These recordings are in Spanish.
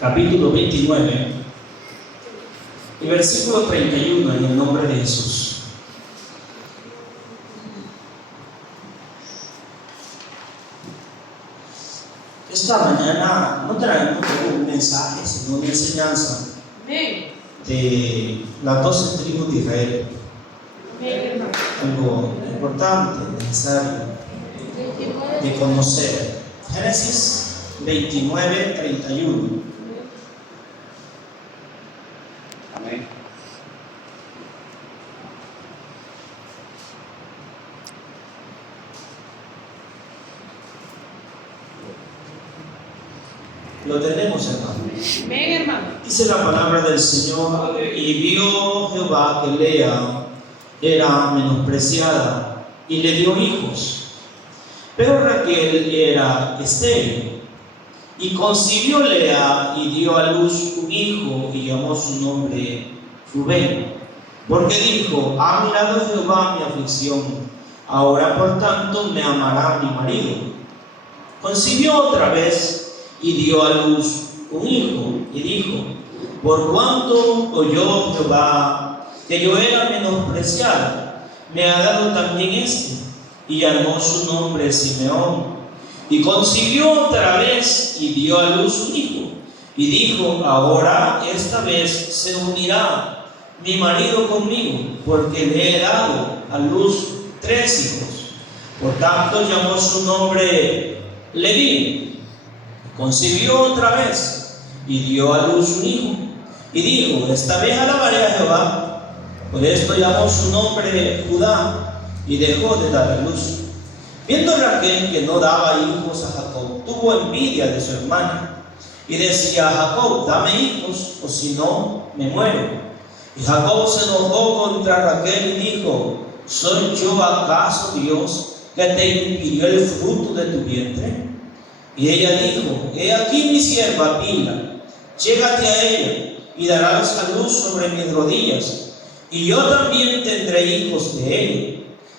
capítulo 29 y versículo 31, en el nombre de Jesús. Esta mañana no traigo un mensaje, sino una enseñanza de las 12 tribus de Israel. Algo importante, necesario de conocer. Génesis 29, 31. Amén. Lo tenemos, hermano. Amén, hermano. Dice la palabra del Señor: y vio Jehová que Lea era menospreciada y le dio hijos, pero Raquel era estéril. Y concibió Lea y dio a luz un hijo y llamó su nombre Rubén, porque dijo: ha mirado Jehová mi aflicción, ahora por tanto me amará mi marido. Concibió otra vez y dio a luz un hijo y dijo: por cuanto oyó Jehová que yo era menospreciado, me ha dado también este. Y llamó su nombre Simeón. Y concibió otra vez y dio a luz un hijo y dijo: ahora esta vez se unirá mi marido conmigo, porque le he dado a luz 3 hijos. Por tanto llamó su nombre Leví. Concibió otra vez y dio a luz un hijo y dijo: esta vez alabaré a Jehová. Por esto llamó su nombre Judá y dejó de dar a luz. Viendo Raquel que no daba hijos a Jacob, tuvo envidia de su hermana y decía a Jacob: dame hijos, o si no, me muero. Y Jacob se enojó contra Raquel y dijo: ¿soy yo acaso Dios que te impidió el fruto de tu vientre? Y ella dijo: he aquí mi sierva Bila, llégate a ella y darás a luz sobre mis rodillas, y yo también tendré hijos de ella.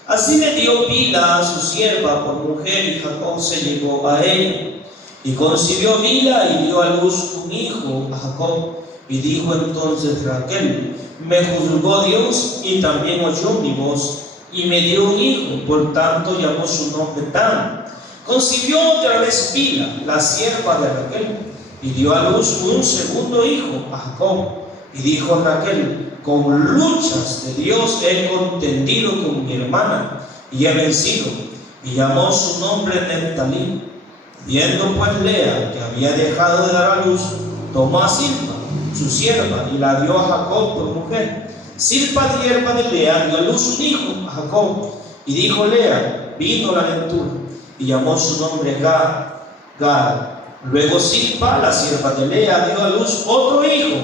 Así le dio Bila a su sierva por mujer, y Jacob se llegó a ella. Y concibió Bila y dio a luz un hijo a Jacob. Y dijo entonces Raquel: me juzgó Dios y también oyó mi voz, y me dio un hijo. Por tanto llamó su nombre Dan. Concibió otra vez Bila, la sierva de Raquel, y dio a luz un segundo hijo a Jacob. Y dijo Raquel: con luchas de Dios he contendido con mi hermana y he vencido. Y llamó su nombre Neftalí. Viendo pues Lea que había dejado de dar a luz, tomó a Silpa, su sierva, y la dio a Jacob por mujer. Silpa, sierva de Lea, dio a luz un hijo a Jacob. Y dijo Lea: vino la ventura. Y llamó su nombre Gad. Luego Silpa, la sierva de Lea, dio a luz otro hijo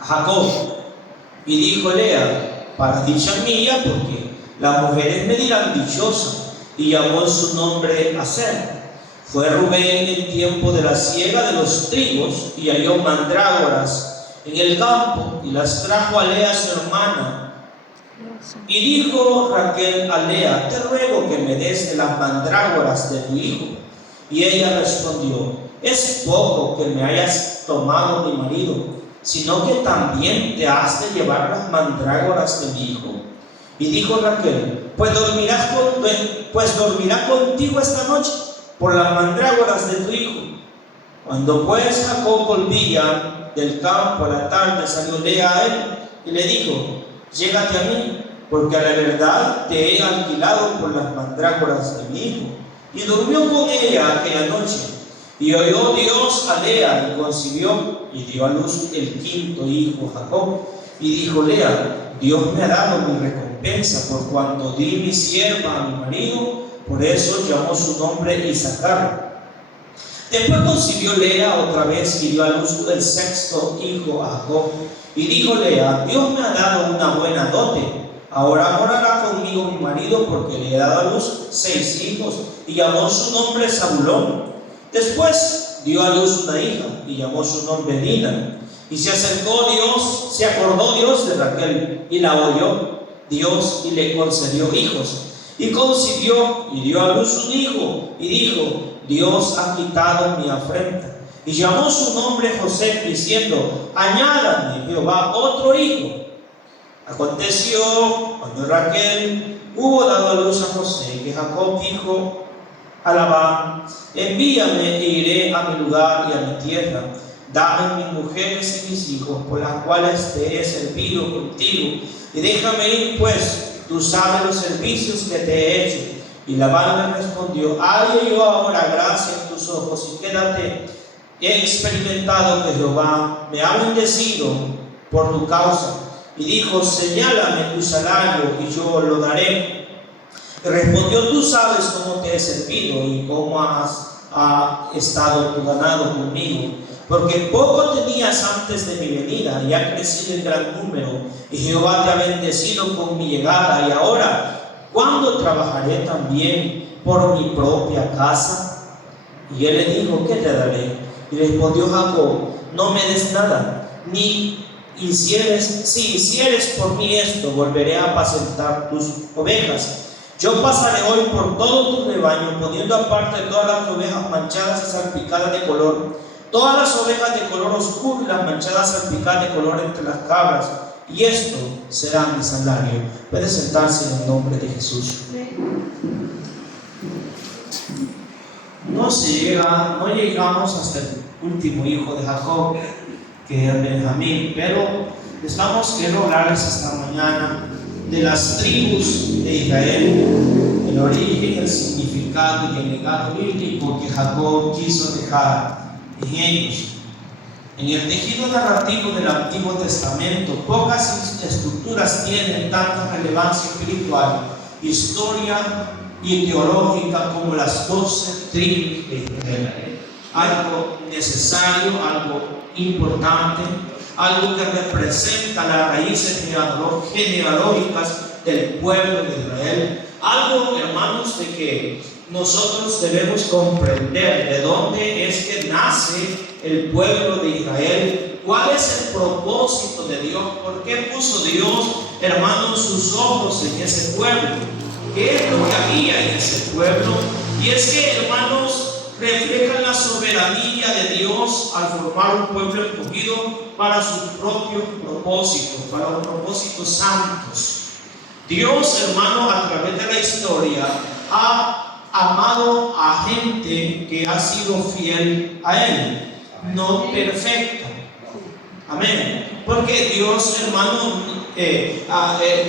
a Jacob. Y dijo Lea: para dicha mía, porque las mujeres me dirán dichosa. Y llamó su nombre Aser. Fue Rubén en tiempo de la siega de los trigos y halló mandrágoras en el campo y las trajo a Lea su hermana. Y dijo Raquel a Lea: te ruego que me des de las mandrágoras de tu hijo. Y ella respondió: es poco que me hayas tomado mi marido, sino que también te has de llevar las mandrágoras de mi hijo. Y dijo Raquel: pues dormirá contigo esta noche por las mandrágoras de tu hijo. Cuando pues Jacob volvía del campo a la tarde, salió Lea a él y le dijo: llégate a mí, porque a la verdad te he alquilado por las mandrágoras de mi hijo. Y durmió con ella aquella noche. Y oyó Dios a Lea y concibió y dio a luz el quinto hijo Jacob. Y dijo Lea: Dios me ha dado mi recompensa por cuanto di mi sierva a mi marido. Por eso llamó su nombre Isacar. Después concibió Lea otra vez y dio a luz el sexto hijo a Jacob. Y dijo Lea: Dios me ha dado una buena dote. Ahora morará conmigo mi marido, porque le he dado a luz 6 hijos. Y llamó su nombre Zabulón. Después dio a luz una hija y llamó su nombre Dina. Y se acordó Dios de Raquel y la oyó Dios y le concedió hijos. Y concibió y dio a luz un hijo y dijo: Dios ha quitado mi afrenta Y llamó su nombre José, diciendo: añádame Jehová otro hijo. Aconteció, cuando Raquel hubo dado a luz a José, que Jacob dijo a Labán: envíame e iré a mi lugar y a mi tierra. Dame mis mujeres y mis hijos, por las cuales te he servido contigo, y déjame ir, pues tú sabes los servicios que te he hecho. Y Labán le respondió: halle yo ahora gracia en tus ojos, y quédate. He experimentado que Jehová me ha bendecido por tu causa. Y dijo: señálame tu salario y yo lo daré. Y respondió: tú sabes cómo te he servido y cómo ha estado tu ganado conmigo, porque poco tenías antes de mi venida y ha crecido en gran número, y Jehová te ha bendecido con mi llegada. Y ahora, ¿cuándo trabajaré también por mi propia casa? Y él le dijo: ¿qué te daré? Y respondió Jacob: no me des nada, ni si hicieres por mí esto, volveré a apacentar tus ovejas. Yo pasaré hoy por todo tu rebaño, poniendo aparte todas las ovejas manchadas y salpicadas de color, todas las ovejas de color oscuro y las manchadas salpicadas de color entre las cabras, y esto será mi salario. Puede sentarse en el nombre de Jesús. No llegamos hasta el último hijo de Jacob, que es Benjamín, pero quiero hablarles esta mañana de las tribus de Israel, el origen, el significado y el legado bíblico que Jacob quiso dejar en ellos. En el tejido narrativo del Antiguo Testamento, pocas escrituras tienen tanta relevancia espiritual, historia y teológica como las 12 tribus de Israel. Algo necesario, algo importante, algo que representa las raíces genealógicas del pueblo de Israel. Algo, hermanos, de que nosotros debemos comprender de dónde es que nace el pueblo de Israel, cuál es el propósito de Dios, por qué puso Dios, hermanos, sus ojos en ese pueblo, qué es lo que había en ese pueblo. Y es que, hermanos, reflejan la soberanía de Dios al formar un pueblo escogido para sus propios propósitos, para los propósitos santos. Dios, hermano, a través de la historia ha amado a gente que ha sido fiel a Él, no perfecta. Amén. Porque Dios, hermano,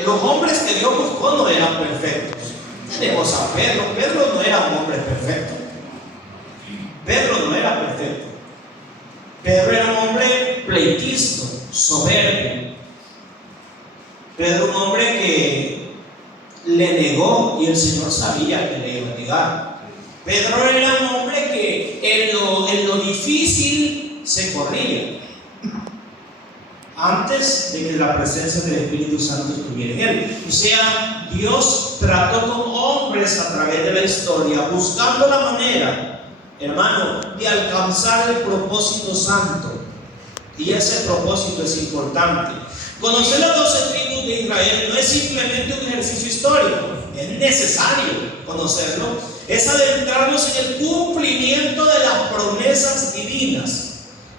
los hombres que Dios buscó no eran perfectos. Tenemos a Pedro. Pedro no era un hombre perfecto. Pedro no era perfecto. Pedro era un hombre pleitisto, soberbio. Pedro, un hombre que le negó y el Señor sabía que le iba a negar. Pedro era un hombre que en lo difícil se corría antes de que la presencia del Espíritu Santo estuviera en él. O sea, Dios trató con hombres a través de la historia, buscando la manera, hermano, de alcanzar el propósito santo. Y ese propósito es importante. Conocer las 12 tribus de Israel no es simplemente un ejercicio histórico, es necesario conocerlo. Es adentrarnos en el cumplimiento de las promesas divinas.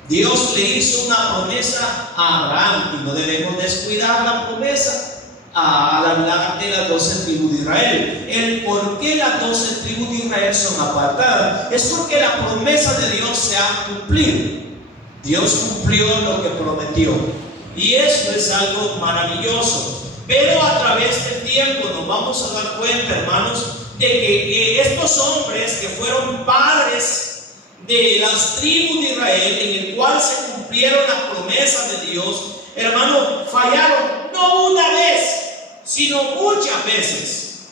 Dios le hizo una promesa a Abraham y no debemos descuidar la promesa al hablar de las 12 tribus de Israel. El por qué las 12 tribus de Israel son apartadas es porque la promesa de Dios se ha cumplido. Dios cumplió lo que prometió y eso es algo maravilloso. Pero a través del tiempo nos vamos a dar cuenta, hermanos, de que estos hombres que fueron padres de las tribus de Israel, en el cual se cumplieron las promesas de Dios, hermano, fallaron no una vez, sino muchas veces,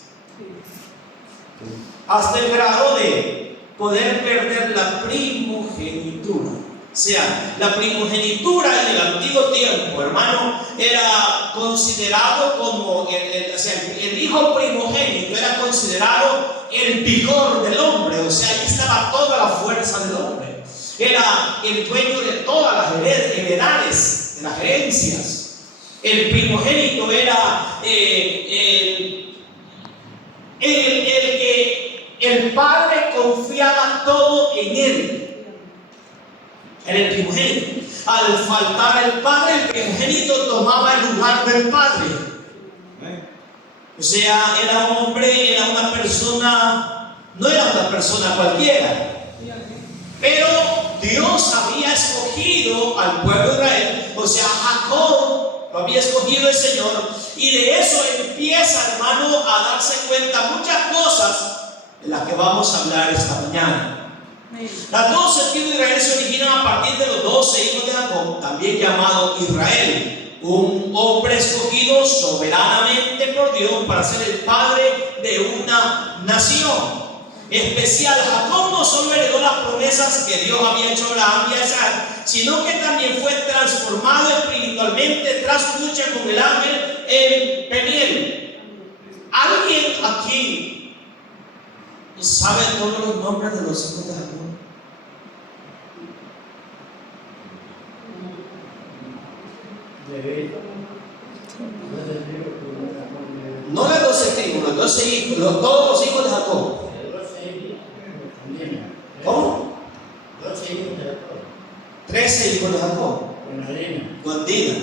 hasta el grado de poder perder la primogenitura. O sea, la primogenitura en el antiguo tiempo, hermano, era considerado como el hijo primogénito era considerado el vigor del hombre. O sea, ahí estaba toda la fuerza del hombre. Era el dueño de todas las heredades, de las herencias. El primogénito era el que el padre confiaba todo en él. Era el primogénito. Al faltar el padre, el primogénito tomaba el lugar del padre. O sea, era un hombre, era una persona, no era una persona cualquiera. Pero Dios había escogido al pueblo de Israel, o sea, Jacob lo había escogido el Señor, y de eso empieza, hermano, a darse cuenta muchas cosas de las que vamos a hablar esta mañana. Las 12 tribus de Israel se originan a partir de los 12 hijos de Jacob, también llamado Israel, un hombre escogido soberanamente por Dios para ser el padre de una nación especial. Jacob no solo heredó las promesas que Dios había hecho a Abraham y a Isaac, sino que también fue transformado espiritualmente tras su lucha con el ángel en Peniel. ¿Alguien aquí sabe todos los nombres de los hijos de Jacob? No las 12 tribus, los 12 hijos, todos los hijos de Jacob. ¿Cómo? 13 hijos de Jacob. Con Dina.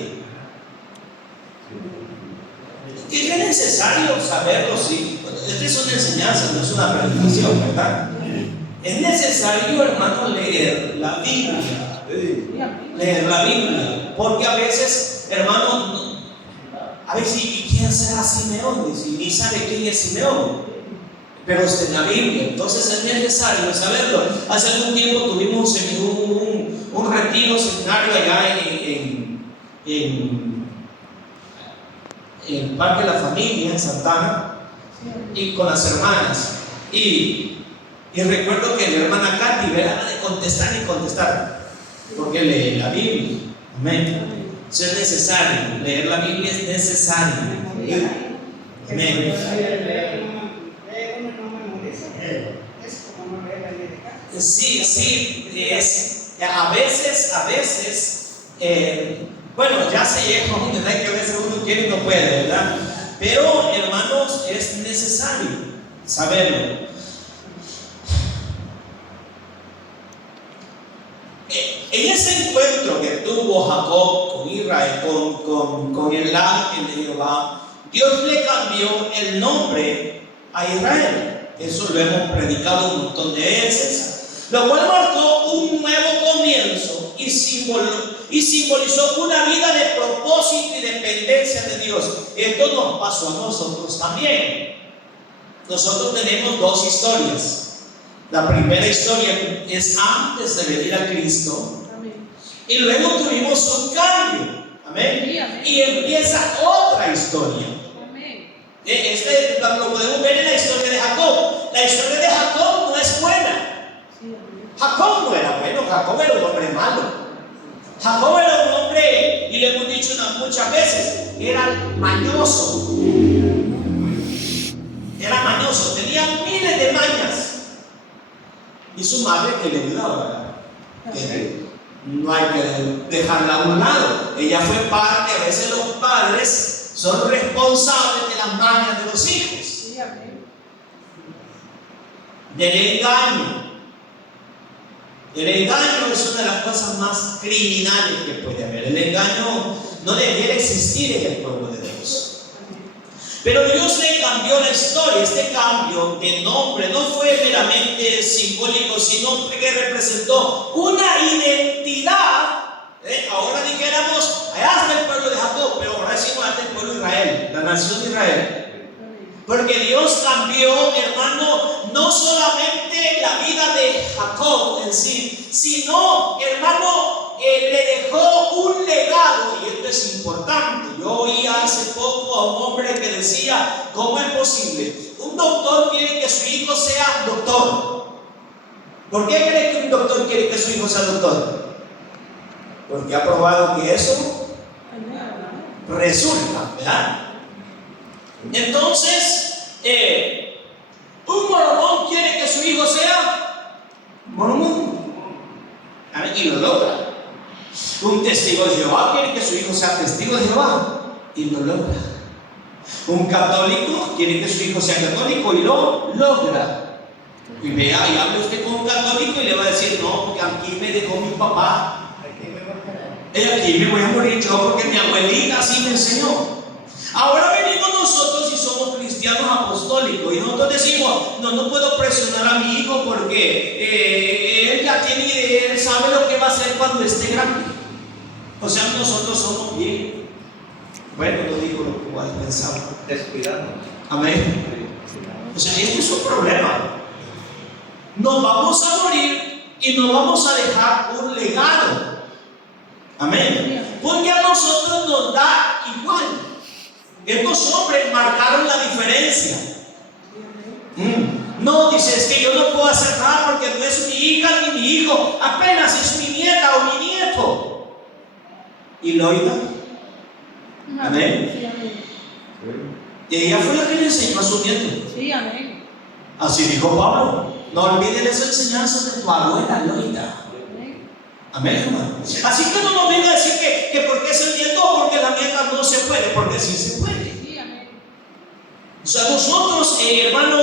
¿Qué es necesario saberlo? Sí. Esta es una enseñanza, no es una predicación, ¿verdad? Es necesario, hermano, leer la Biblia. Leer la Biblia. Porque a veces, hermano, a veces, ¿y quién será Simeón? Y ni sabe quién es Simeón, pero está en la Biblia. Entonces es necesario saberlo. Hace algún tiempo tuvimos un retiro, seminario allá en el Parque de la Familia, en Santana, y con las hermanas. Y recuerdo que la hermana Katy era de contestar y contestar, porque lee la Biblia. Amén. Eso es necesario. Leer la Biblia es necesario. Amén. Sí, es, a veces, bueno, ya se llega a un nivel que a veces uno quiere y no puede, ¿verdad? Pero, hermanos, es necesario saberlo. En ese encuentro que tuvo Jacob con Israel, con el ángel de Jehová, Dios le cambió el nombre a Israel. Eso lo hemos predicado un montón de veces, lo cual marcó un nuevo comienzo y simbolizó una vida de propósito y dependencia de Dios. Esto nos pasó a nosotros también. Nosotros tenemos dos historias. La primera historia es antes de venir a Cristo. Amén. Y luego tuvimos un cambio. Amén. Sí, amén. Y empieza otra historia. Amén. Lo podemos ver en la historia de Jacob. La historia de Jacob no es buena. Sí, Jacob no era bueno. Jacob era un hombre malo. Jacob era un hombre, y lo hemos dicho muchas veces, era mañoso. Era mañoso. Tenía miles de mañas. Y su madre que le ayudaba, no hay que dejarla a un lado. Ella fue parte. A veces los padres son responsables de las mañas de los hijos. Del engaño. El engaño es una de las cosas más criminales que puede haber. El engaño no debería existir en el pueblo de Dios. Pero Dios le cambió la historia. Este cambio de nombre no fue meramente simbólico, sino que representó una identidad. Ahora dijéramos, allá está el pueblo de Jacob, pero ahora decimos, allá está el pueblo de Israel, la nación de Israel. Porque Dios cambió, hermano, no solamente la vida de Jacob en sí, sino, hermano, le dejó un legado. Y esto es importante. Yo oí hace poco a un hombre que decía, ¿cómo es posible? Un doctor quiere que su hijo sea doctor. ¿Por qué cree que un doctor quiere que su hijo sea doctor? Porque ha probado que eso resulta, ¿verdad? Entonces, un mormón quiere que su hijo sea mormón. Y lo logra. Un testigo de Jehová quiere que su hijo sea testigo de Jehová, y lo logra. Un católico quiere que su hijo sea católico, y lo logra. Y vea, y hable usted con un católico y le va a decir, no, porque aquí me dejó mi papá. Aquí me voy a morir yo porque mi abuelita así me enseñó. Ahora venimos nosotros y somos cristianos apostólicos y nosotros decimos, no puedo presionar a mi hijo porque él ya tiene idea, él sabe lo que va a hacer cuando esté grande. O sea, nosotros somos bien. Bueno, no digo lo que voy a pensar. Descuidado. Amén. O sea, esto es un problema. Nos vamos a morir y nos vamos a dejar un legado. Amén. Porque a nosotros nos da igual. Estos hombres marcaron la diferencia. No, dice, es que yo no puedo hacer nada porque no es mi hija ni mi hijo, apenas es mi nieta o mi nieto. ¿Y Loida? Amén. Y ella fue la que le enseñó a su nieto. Sí, amén. Así dijo Pablo. No olvides esa enseñanza de tu abuela Loida. Amén, hermano. Así que no nos venga a decir que porque es el nieto o porque la nieta no se puede, porque sí se puede. Sí, amén. O sea, nosotros, hermano,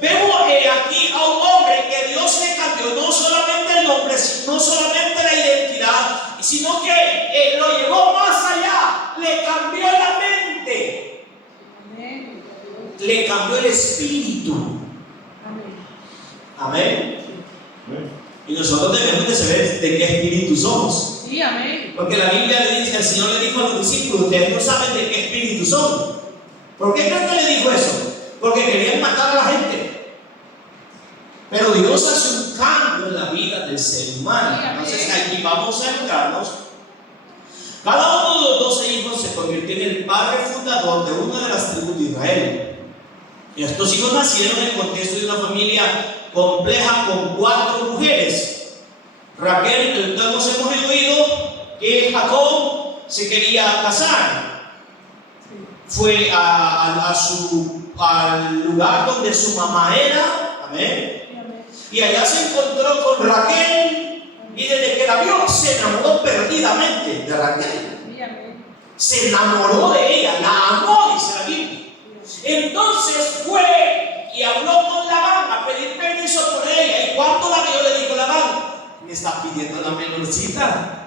vemos aquí a un hombre que Dios le cambió no solamente el nombre, no solamente la identidad, sino que lo llevó más allá, le cambió la mente, Amén. le cambió el espíritu. Amén. Amén. Y nosotros debemos de saber de qué espíritu somos. Sí, amén. Porque la Biblia le dice, el Señor le dijo a los discípulos, ustedes no saben de qué espíritu son. ¿Por qué creen que le dijo eso? Porque querían matar a la gente. Pero Dios hace un cambio en la vida del ser humano. Entonces aquí vamos a enfocarnos. Cada uno de los 12 hijos se convirtió en el padre fundador de una de las tribus de Israel. Y estos hijos nacieron en el contexto de una familia compleja con 4 mujeres. Raquel, todos hemos oído que Jacob se quería casar. Fue al lugar donde su mamá era, amén, y allá se encontró con Raquel, y desde que la vio se enamoró perdidamente de Raquel. Se enamoró de ella, la amó, dice la Biblia. Entonces fue y habló con Labán a pedir permiso por ella, y cuando la vio le dijo Labán, me está pidiendo la menorcita.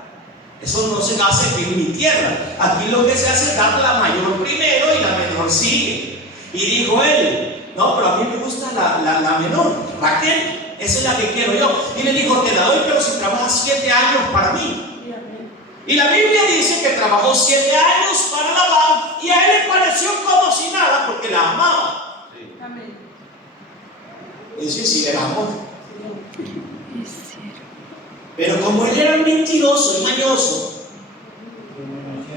Eso no se hace aquí en mi tierra. Aquí lo que se hace es dar la mayor primero y la menor sigue. Y dijo él, no, pero a mí me gusta la menor, Raquel, esa es la que quiero yo. Y le dijo, te la doy, pero si trabajas 7 años para mí. Y la Biblia dice que trabajó 7 años para Labán y a él le pareció como si nada porque la amaba. Eso sí era amor. Pero como él era mentiroso y mañoso,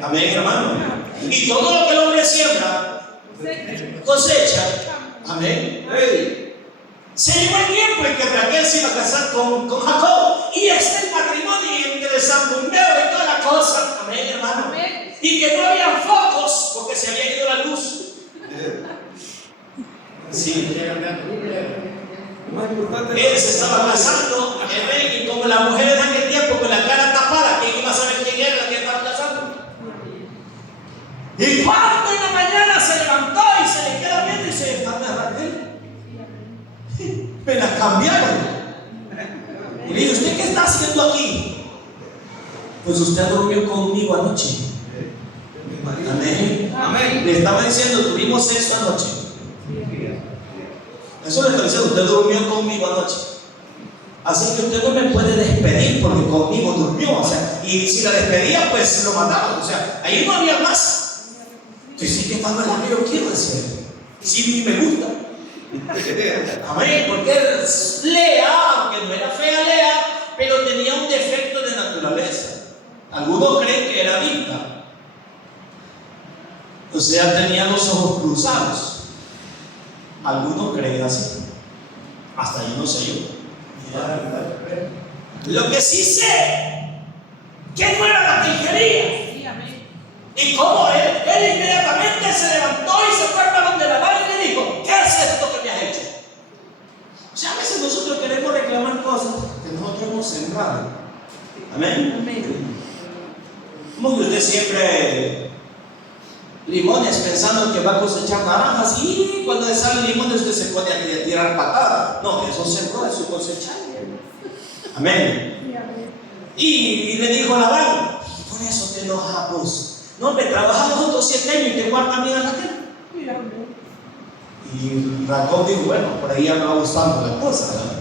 amén, hermano, y todo lo que el hombre siembra cosecha, amén. Se llegó el tiempo en que Raquel se iba a casar con Jacob, y el matrimonio entre Zambundeo y toda la cosa, amén, hermano, y que no había focos porque se había ido la luz. Sí. Él se estaba casando, y como la mujer en aquel tiempo con la cara tapada, ¿quién iba a saber quién era la que estaba casando? Y cuando en la mañana se levantó y se le queda viendo y dice, ¿dónde es Raquel? Me la cambiaron. Y le digo, ¿usted qué está haciendo aquí? Pues usted durmió conmigo anoche. Amén. Amén. Le estaba diciendo, tuvimos sexo anoche. Eso le está diciendo, usted durmió conmigo anoche. Así que usted no me puede despedir porque conmigo durmió. O sea, y si la despedía, pues lo mataban. O sea, ahí no había más. Entonces sí que estando en la que yo quiero decir. Sí, me gusta. Amén, porque Lea, aunque no era fea Lea, pero tenía un defecto de naturaleza. Algunos creen que era Bilha. O sea, tenía los ojos cruzados. Algunos creen así. Hasta ahí no sé yo. Lo que sí sé, que no era la tingería. Y como él inmediatamente se levantó y se fue para donde Labán y le dijo, ¿qué es esto que me has hecho? O sea, a veces nosotros queremos reclamar cosas que nosotros hemos sembrado. Amén. Como que usted siempre limones pensando que va a cosechar naranjas y cuando le salen limones usted se pone a tirar patadas. No, eso sembró, eso cosechar. Amén. Y le dijo a Labán, por eso te enojamos. No, me trabajamos juntos 7 años y te guarda a mí a Raquel. Y Jacob dijo, bueno, por ahí ya me va gustando la cosa, ¿verdad?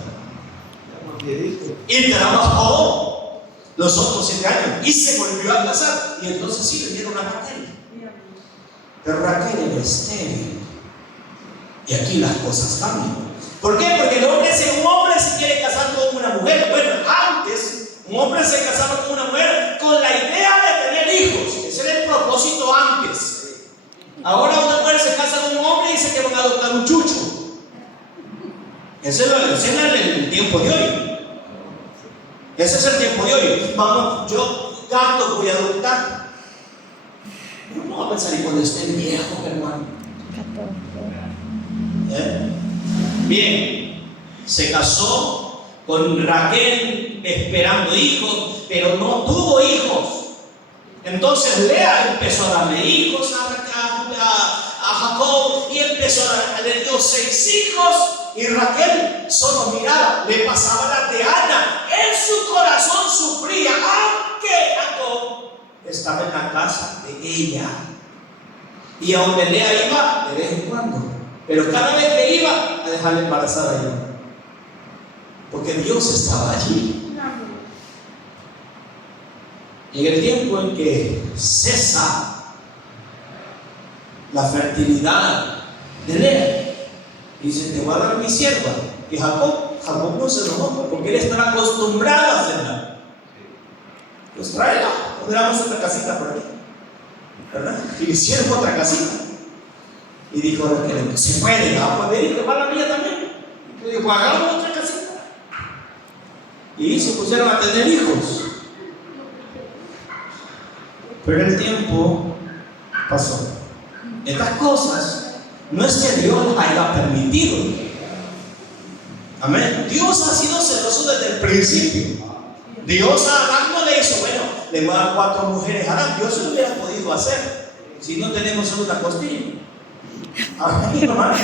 Y trabajó los otros 7 años y se volvió a casar. Y entonces sí le dieron a Raquel. Pero Raquel era estéril. Y aquí las cosas cambian. ¿Por qué? Porque un hombre se quiere casar con una mujer. Bueno, antes un hombre se casaba con una mujer con la idea de tener hijos. Ese era el propósito antes. Ahora una mujer se casa con un hombre y dice que van a adoptar un chucho. Ese es el tiempo de hoy. Ese es el tiempo de hoy. Vamos, yo gato voy a adoptar. No va a pensar y cuando esté viejo, hermano. Bien, se casó con Raquel esperando hijos, pero no tuvo hijos. Entonces Lea empezó a darle hijos a Jacob y le dio 6 hijos. Y Raquel solo miraba, le pasaba la de Ana. En su corazón sufría, aunque Jacob estaba en la casa de ella. Y a donde Lea iba de vez en cuando, pero cada vez que iba a dejarle embarazada a ella, porque Dios estaba allí. Y en el tiempo en que cesa la fertilidad de Lea, dice, te voy a dar mi sierva. Y Jacob no se enojó porque él estaba acostumbrado a hacerla. Pues tráela, pondremos otra casita por aquí, ¿verdad? Y hicieron otra casita. Y dijo Raquel, se puede, va a poder ir, va la mía también. Y dijo, hagamos otra casita. Y se pusieron a tener hijos. Pero el tiempo pasó. Estas cosas no es que Dios las haya permitido. Amén. Dios ha sido celoso desde el principio. Dios a Adán no le hizo, bueno, le voy a dar 4 mujeres a Adán. Dios lo hubiera podido hacer si no tenemos solo una costilla. Amén, hermano.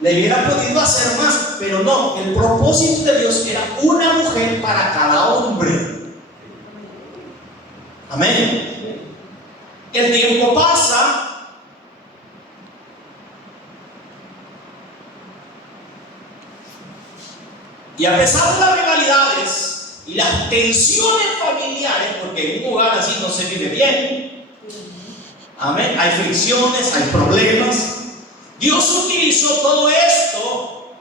Le hubiera podido hacer más, pero no. El propósito de Dios era una mujer para cada hombre. Amén. El tiempo pasa. Y a pesar de las rivalidades y las tensiones familiares, porque en un hogar así no se vive bien, amén, hay fricciones, hay problemas, Dios utilizó todo esto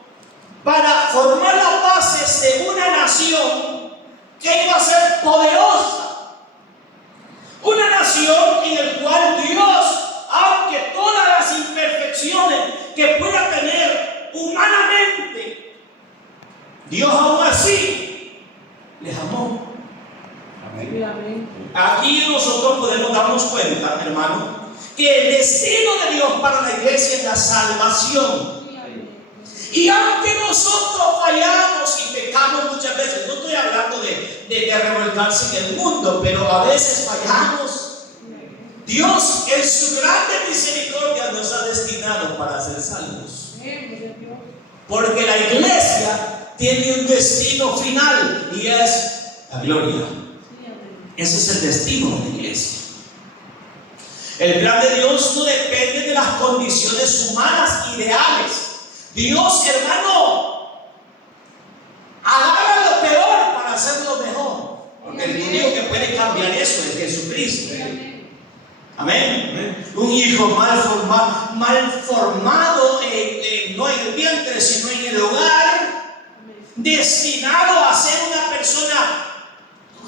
para formar las bases de una nación que iba a ser poderosa. Una nación en la cual Dios, aunque todas las imperfecciones que pueda tener humanamente, Dios aún así les amó. Amén. Aquí nosotros podemos darnos cuenta, hermano, que el destino de Dios para la iglesia es la salvación. Y aunque nosotros fallamos y pecamos muchas veces, no estoy hablando de revolcarse en el mundo, pero a veces fallamos. Dios en su grande misericordia nos ha destinado para ser salvos. Porque la iglesia tiene un destino final y es la gloria. Ese es el destino de la iglesia. El plan de Dios no depende de las condiciones humanas ideales. Dios, hermano, agarra lo peor para hacerlo mejor. Porque el único que puede cambiar eso es Jesucristo. Amén. Un hijo mal formado, no en el vientre, sino en el hogar, destinado a ser una persona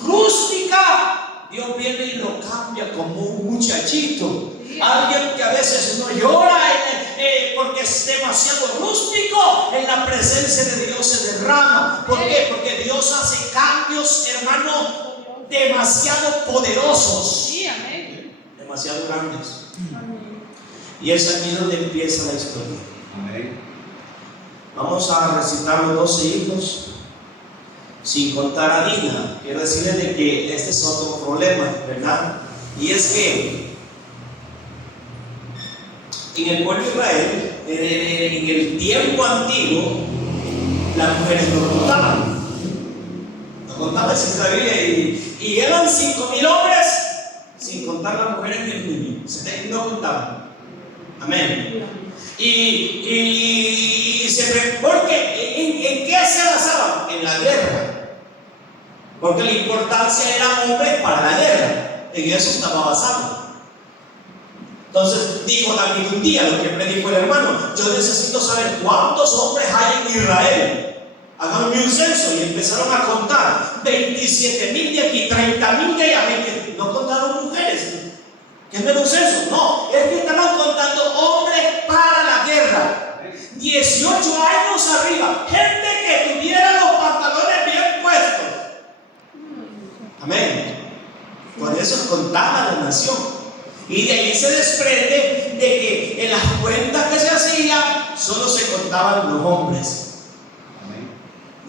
rústica, Dios viene y lo cambia como un muchachito. Alguien que a veces no llora porque es demasiado rústico, en la presencia de Dios se derrama. ¿Por qué? Porque Dios hace cambios, hermano, demasiado poderosos, demasiado grandes. Y es aquí donde empieza la historia. Vamos a recitar los 12 hijos, sin contar a Dina. Quiero decirles de que este es otro problema, ¿verdad? Y es que en el pueblo de Israel, en el tiempo antiguo, las mujeres no contaban. No contaban, dice la Biblia, y eran 5.000 hombres, sin contar las mujeres ni el niño. No contaban. Amén. Porque ¿en qué se basaban? En la guerra. Porque la importancia eran hombres para la guerra. En eso estaba basado. Entonces dijo David un día, lo que predijo el hermano: yo necesito saber cuántos hombres hay en Israel. Háganme un censo. Y empezaron a contar 27.000 de aquí, 30.000 de allá. No contaron mujeres. ¿Qué no era un censo? No, es que estaban contando hombres para la guerra. 18 años arriba. Gente que tuviera los pantalones bien puestos. Amén. Por eso contaba la nación. Y de ahí se desprende de que en las cuentas que se hacían solo se contaban los hombres.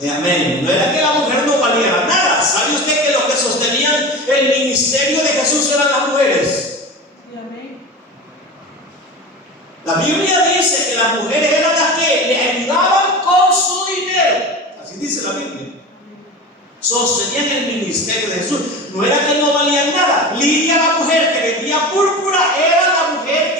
Amén. No era que la mujer no valiera nada. ¿Sabe usted que los que sostenían el ministerio de Jesús eran las mujeres? La Biblia dice que las mujeres eran las que le ayudaban con su dinero. Así dice la Biblia. Sostenían el ministerio de Jesús. No era que no valían nada. Lidia, la mujer que vendía púrpura, era la mujer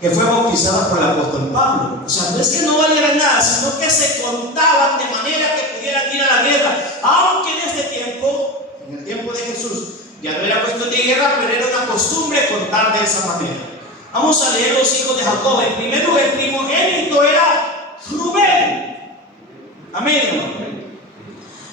que fue bautizada por el apóstol Pablo. O sea, no es que no valieran nada, sino que se contaban de manera que pudieran ir a la guerra. Aunque en este tiempo, en el tiempo de Jesús, ya no era cuestión de guerra, pero era una costumbre contar de esa manera. Vamos a leer los hijos de Jacob. En primer lugar, el primogénito era Rubén. Amén, hermano.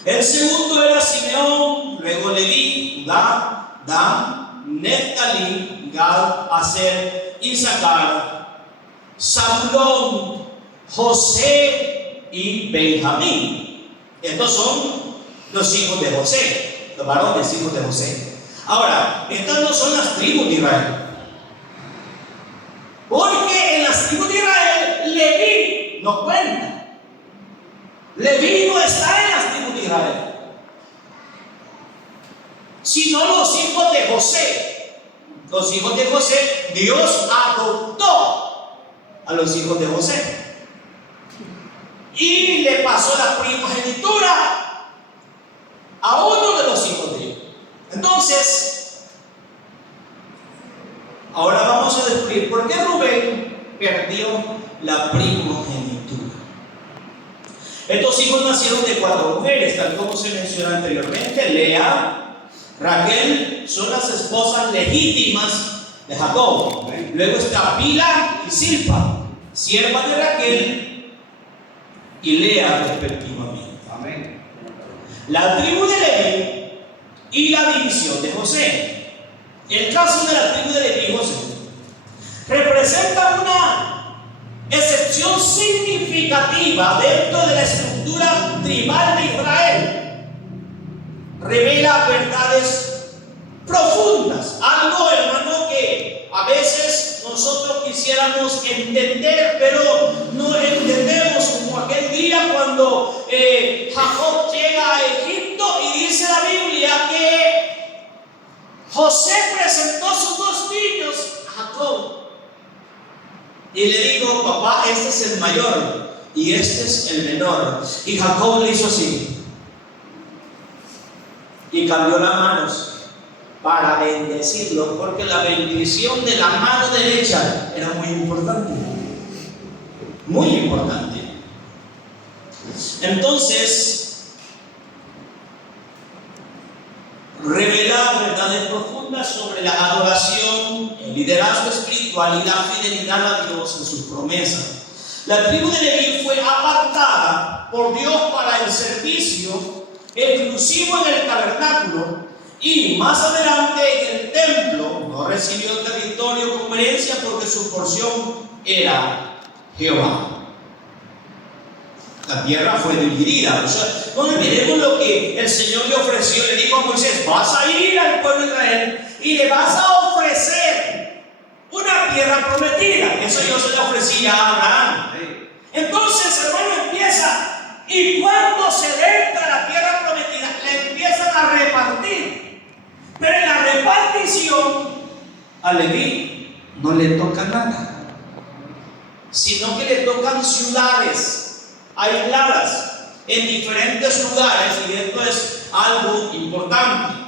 El segundo era Simeón, luego Leví, Judá, Dan, Neftalí, Gad, Aser, Isaacar, Zabulón, José y Benjamín. Estos son los hijos de José, los varones hijos de José. Ahora, estas no son las tribus de Israel. Porque en las tribus de Israel, Leví no cuenta. Leví no está en las tribus de Israel, sino los hijos de José. Los hijos de José, Dios adoptó a los hijos de José y le pasó la primogenitura a uno de los hijos de ellos. Entonces, ahora vamos a descubrir por qué Rubén perdió la primogenitura. Estos hijos nacieron de 4 mujeres, tal como se mencionó anteriormente. Lea, Raquel son las esposas legítimas de Jacob. Luego está Bilha y Silpa, siervas de Raquel y Lea respectivamente. Amén. La tribu de Leví y la división de José. El caso de la tribu de Leví y José representa una excepción significativa dentro de la estructura tribal de Israel. Revela verdades profundas, algo, hermano, que a veces nosotros quisiéramos entender, pero no entendemos, como aquel día cuando Jacob llega a Egipto y dice la Biblia que José presentó sus 2 niños a Jacob y le dijo: papá, este es el mayor y este es el menor. Y Jacob le hizo así y cambió las manos para bendecirlo, porque la bendición de la mano derecha era muy importante, muy importante. Entonces, revela verdades profundas sobre la adoración, el liderazgo espiritual y la fidelidad a Dios en sus promesas. La tribu de Leví fue apartada por Dios para el servicio exclusivo en el tabernáculo, y más adelante en el templo. No recibió territorio como herencia porque su porción era Jehová. La tierra fue dividida. O sea, no olvidemos lo que el Señor le ofreció. Le dijo a Moisés: vas a ir al pueblo de Israel y le vas a ofrecer una tierra prometida. Eso yo se le ofrecía a Abraham. Entonces, hermano, empieza. Y cuando se entra la tierra prometida, la empiezan a repartir. Pero en la repartición, a Leví no le toca nada, sino que le tocan ciudades aisladas en diferentes lugares, y esto es algo importante.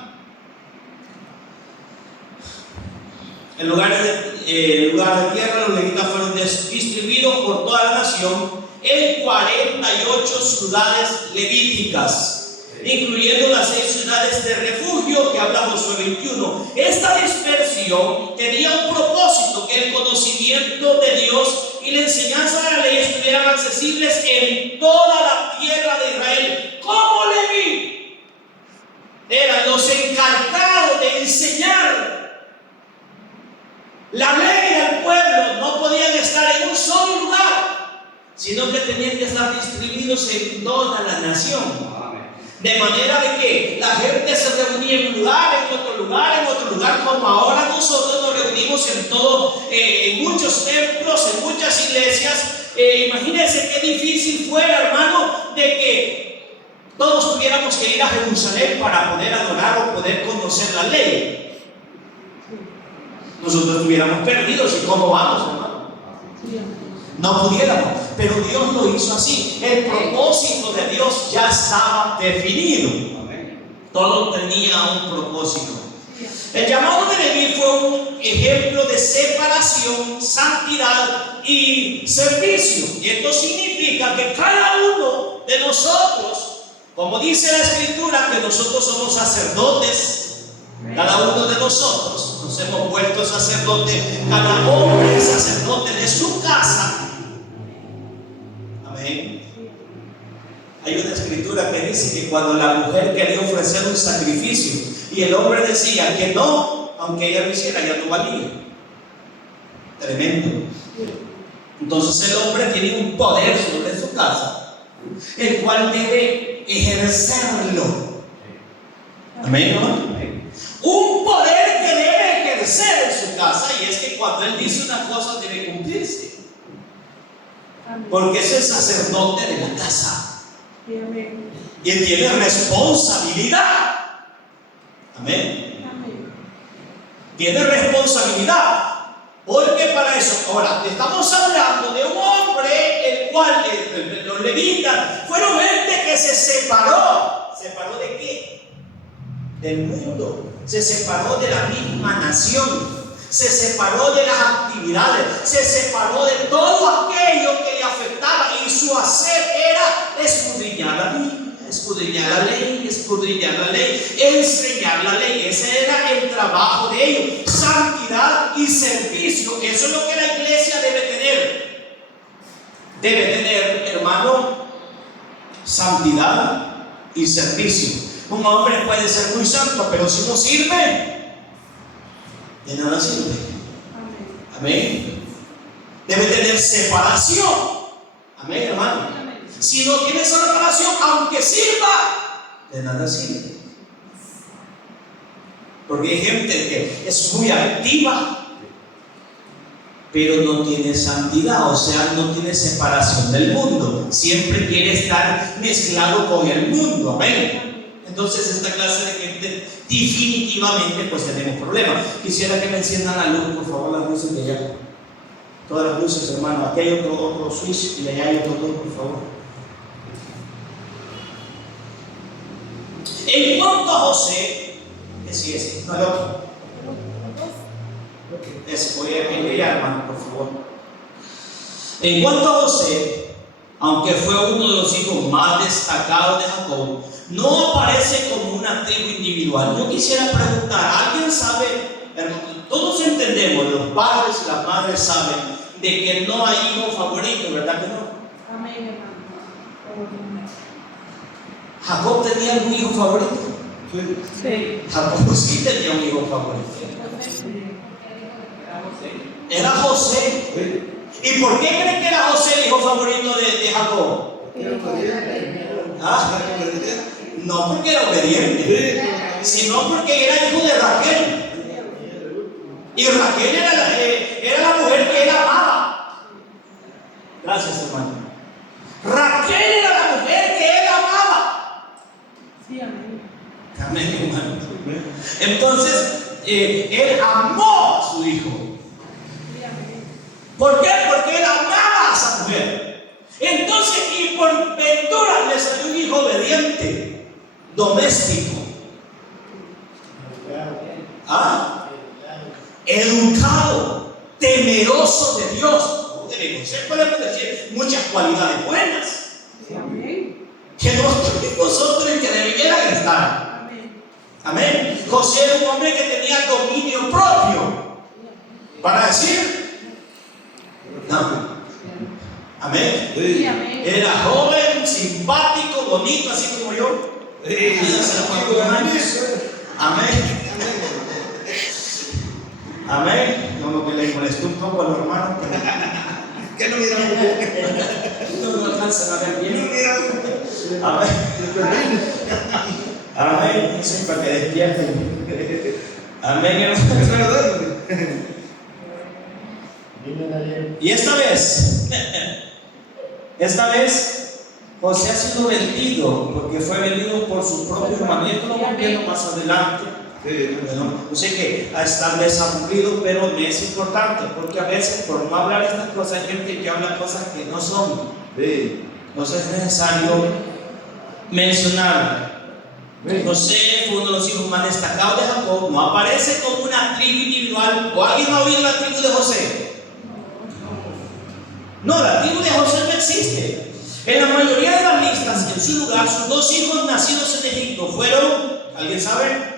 En lugar de tierra, los levitas fueron distribuidos por toda la nación en 48 ciudades levíticas, incluyendo las 6 ciudades de refugio que habla Josué 21. Esta dispersión tenía un propósito: que el conocimiento de Dios y la enseñanza de la ley estuvieran accesibles en toda la tierra de Israel. Como Leví eran los encargados de enseñar la ley al pueblo, no podían estar en un solo lugar, sino que tenían que estar distribuidos en toda la nación. De manera de que la gente se reunía en un lugar, en otro lugar, en otro lugar, como ahora nosotros nos reunimos en muchos templos, en muchas iglesias. Imagínense qué difícil fuera, hermano, de que todos tuviéramos que ir a Jerusalén para poder adorar o poder conocer la ley. Nosotros estuviéramos perdidos. ¿Y cómo vamos, hermano? No pudiéramos, pero Dios lo hizo así. El propósito de Dios ya estaba definido. Todo tenía un propósito. El llamado de Leví fue un ejemplo de separación, santidad y servicio. Y esto significa que cada uno de nosotros, como dice la Escritura, que nosotros somos sacerdotes. Cada uno de nosotros nos hemos vuelto sacerdotes. Cada hombre es sacerdote de su casa. Amén. Hay una escritura que dice que cuando la mujer quería ofrecer un sacrificio y el hombre decía que no, aunque ella lo hiciera, ya no valía. Tremendo. Entonces el hombre tiene un poder sobre su casa, el cual debe ejercerlo. Amén, ¿no? Un poder que debe ejercer en su casa, y es que cuando él dice una cosa debe cumplirse, porque es el sacerdote de la casa y él tiene responsabilidad. Amén. Tiene responsabilidad, porque para eso, ahora estamos hablando de un hombre el cual los levitas fueron gente que se separó. ¿Separó de qué? Del mundo. Se separó de la misma nación, se separó de las actividades, se separó de todo aquello que le afectaba, y su hacer era escudriñar la Biblia, escudriñar la ley, enseñar la ley. Ese era el trabajo de ellos: santidad y servicio. Eso es lo que la iglesia debe tener. Debe tener, hermano, santidad y servicio. Un hombre puede ser muy santo, pero si no sirve, de nada sirve. Amén. Debe tener separación. Amén, hermano. Si no tiene separación, aunque sirva, de nada sirve. Porque hay gente que es muy activa, pero no tiene santidad, o sea, no tiene separación del mundo. Siempre quiere estar mezclado con el mundo. Amén. Entonces esta clase de gente definitivamente pues tenemos problemas. Quisiera que me enciendan la luz, por favor, las luces de allá. Todas las luces, hermano. Aquí hay otro switch y allá hay otro, por favor. En cuanto a José, ¿qué sí es? No, el otro. Ese, voy a enviar, hermano, por favor. En cuanto a José, aunque fue uno de los hijos más destacados de Jacob, no aparece como una tribu individual. Yo quisiera preguntar, ¿alguien sabe? Todos entendemos, los padres y las madres saben de que no hay hijo favorito, ¿verdad que no? Amén, hermano. ¿Jacob tenía algún hijo favorito? Sí. Jacob sí tenía un hijo favorito. Era José. ¿Y por qué creen que era José el hijo favorito de Jacob? ¿Ah? No porque era obediente, sino porque era hijo de Raquel. Y Raquel era la mujer que él amaba. Gracias, hermano. Raquel era la mujer que él amaba. Sí, amén. Amén, hermano. Entonces, él amó a su hijo. ¿Por qué? Porque él amaba a esa mujer. Entonces, y por ventura le salió un hijo obediente, doméstico, educado, temeroso de Dios. De José podemos decir muchas cualidades buenas Sí, amén. que nosotros y que debieran estar. Amén. Amén. José era un hombre que tenía dominio propio para decir no. Amén. Sí, amén. Era joven, simpático, bonito, así como yo. Amén. Amén. Como que le molestó un poco a los hermanos. ¿Qué no miramos? No me alcanzan a ver ¿Qué no bien. miramos? Amén. Amén. Dicen para que despierten. Amén, hermano. Es verdad. Y esta vez, José ha sido vendido, porque fue vendido por sus propios hermanos. Esto lo vamos viendo más adelante. Bueno, yo sé que tal vez aburrido, pero me es importante, porque a veces, por no hablar estas cosas, hay gente que habla cosas que no son. Entonces es necesario mencionar. José fue uno de los hijos más destacados de Jacob. No aparece como una tribu individual. ¿O alguien ha oído la tribu de José? No, la tribu de José no existe. En la mayoría de las listas, en su lugar, sus dos hijos nacidos en Egipto fueron, ¿alguien sabe?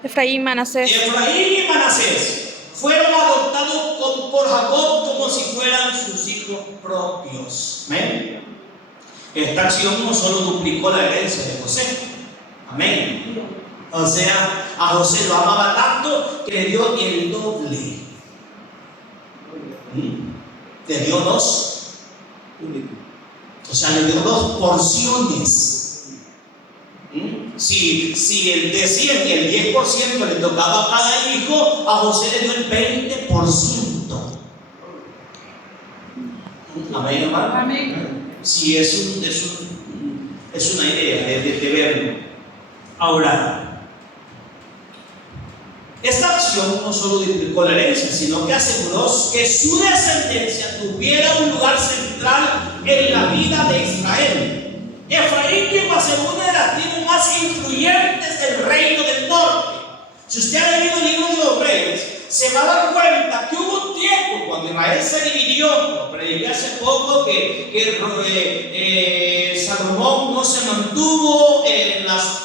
Efraín y Manasés. Efraín y Manasés fueron adoptados por Jacob como si fueran sus hijos propios. Amén. Esta acción no solo duplicó la herencia de José. Amén. O sea, a José lo amaba tanto que le dio el doble. Le dio dos. O sea, le dio dos porciones. Si él decía que el 10% le tocaba a cada hijo, a José le dio el 20%. Amén, hermano. Amén. Sí, es una idea de verlo. Ahora, esta acción no solo duplicó la herencia, sino que aseguró que su descendencia tuviera un lugar central en la vida de Israel. Efraín llegó a ser una de las tribus más influyentes del reino del norte. Si usted ha leído el libro de los Reyes, se va a dar cuenta que hubo un tiempo cuando Israel se dividió. Lo prediqué hace poco que Salomón no se mantuvo en las.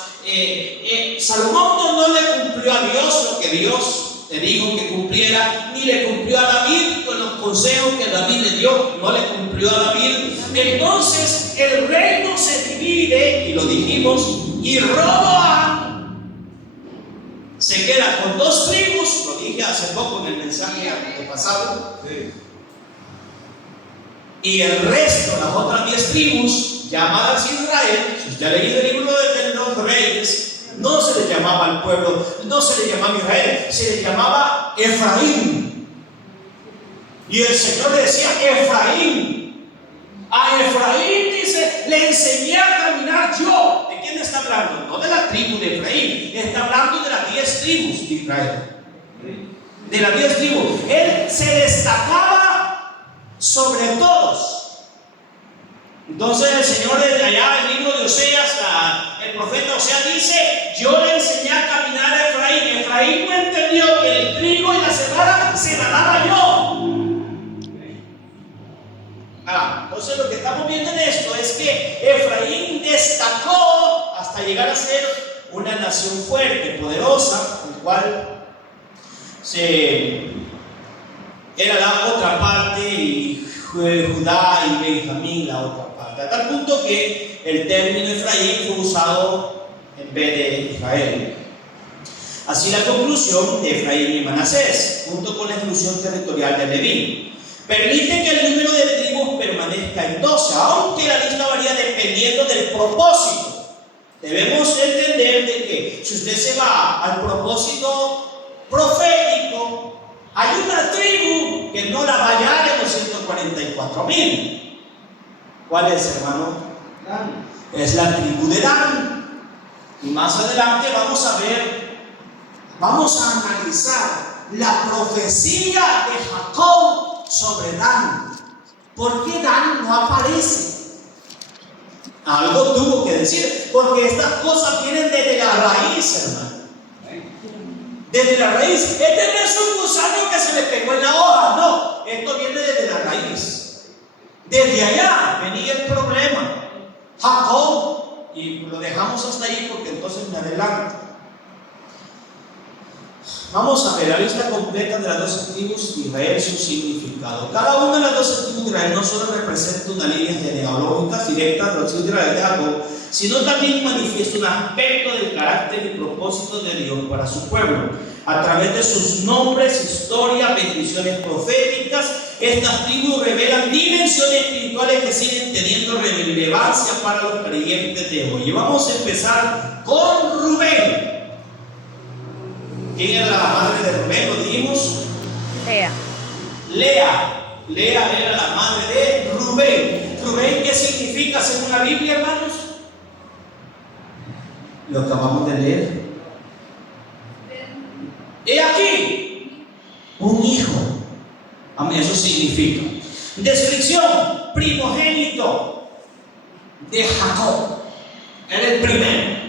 Salomón no le cumplió a Dios lo que Dios le dijo que cumpliera, ni le cumplió a David con los consejos que David le dio, no le cumplió a David. Entonces el reino se divide, y lo dijimos, y Roboam se queda con dos tribus, lo dije hace poco en el mensaje pasado, y el resto, las otras 10 tribus llamadas Israel. Si usted ha leído el libro de los Reyes, no se le llamaba al pueblo, no se le llamaba Israel, se le llamaba Efraín. Y el Señor le decía Efraín. A Efraín, dice, le enseñé a caminar yo. ¿De quién está hablando? No de la tribu de Efraín, está hablando de las 10 tribus de Israel. De las 10 tribus. Él se destacaba sobre todos. Entonces el Señor allá en el libro de Oseas, el profeta Oseas dice: yo le enseñé a caminar a Efraín. Efraín no entendió que el trigo y la cebada se la daba yo. Entonces lo que estamos viendo en esto es que Efraín destacó hasta llegar a ser una nación fuerte, poderosa, el cual era la otra parte, y Judá y Benjamín la otra parte, a tal punto que el término Efraín fue usado en vez de Israel. Así la conclusión de Efraín y Manasés, junto con la exclusión territorial de Leví, permite que el número de tribus permanezca en 12, aunque la lista varía dependiendo del propósito. Debemos entender de que si usted se va al propósito profético, hay una tribu que no la va a hallar en los 144,000. ¿Cuál es, hermano? Dan. Es la tribu de Dan. Y más adelante vamos a analizar la profecía de Jacob sobre Dan. ¿Por qué Dan no aparece? Algo tuvo que decir, porque estas cosas vienen desde la raíz, hermano. Desde la raíz. Este no es un gusano que se le pegó en la hoja, no. Esto viene desde la raíz. Desde allá venía el problema. Jacob, y lo dejamos hasta ahí porque entonces me adelanto. Vamos a ver la lista completa de las 12 tribus de Israel, su significado. Cada una de las 12 tribus de Israel no solo representa una línea genealógica directa de los hijos de Israel de Jacob, sino también manifiesta un aspecto del carácter y propósito de Dios para su pueblo. A través de sus nombres, historias, bendiciones proféticas, estas tribus revelan dimensiones espirituales que siguen teniendo relevancia para los creyentes de hoy. Y vamos a empezar con Rubén. ¿Quién era la madre de Rubén? Lo dijimos. Lea. Lea era la madre de Rubén. ¿Rubén qué significa según la Biblia, hermanos? Lo acabamos de leer. He aquí un hijo. Amén, eso significa. Descripción: primogénito de Jacob. Era el primero.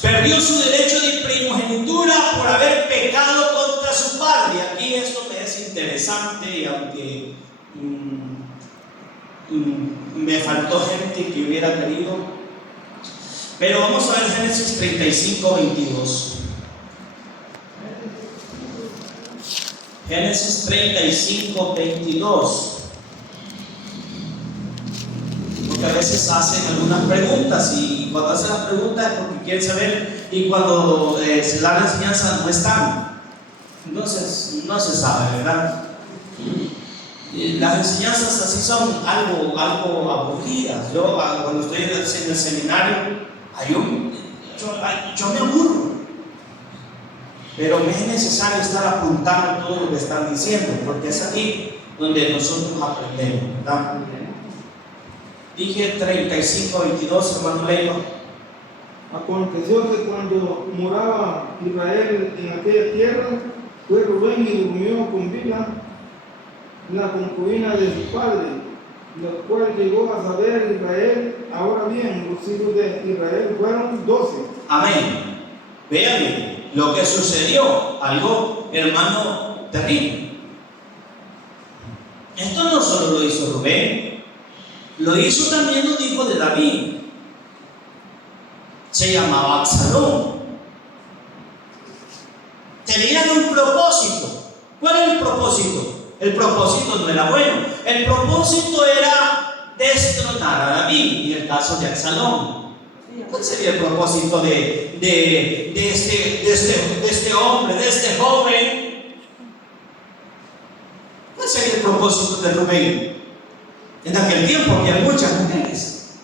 Perdió su derecho de primogenitura por haber pecado contra su padre. Aquí esto me es interesante, aunque me faltó gente que hubiera querido. Pero vamos a ver Génesis 35, 22. Génesis 35, 22. Porque a veces hacen algunas preguntas y cuando hacen las preguntas es porque quieren saber, y cuando se da la enseñanza no están. Entonces no se sabe, ¿verdad? Las enseñanzas así son algo aburridas. Yo cuando estoy en el seminario, yo me aburro. Pero me es necesario estar apuntando todo lo que están diciendo, porque es aquí donde nosotros aprendemos, ¿verdad? Dije 35, 22, hermano Leiva. Aconteció que cuando moraba Israel en aquella tierra, fue Rubén y durmió con Bilha, la concubina de su padre, lo cual llegó a saber Israel. Ahora bien, los hijos de Israel fueron 12. Amén. Vean lo que sucedió, algo, hermano, terrible. Esto no solo lo hizo Rubén, lo hizo también un hijo de David. Se llamaba Absalón. Tenían un propósito. ¿Cuál era el propósito? El propósito no era bueno. El propósito era destronar a David, y el caso de Absalón. ¿Cuál sería el propósito de este hombre, de este joven? ¿Cuál sería el propósito de Rubén? En aquel tiempo había muchas mujeres,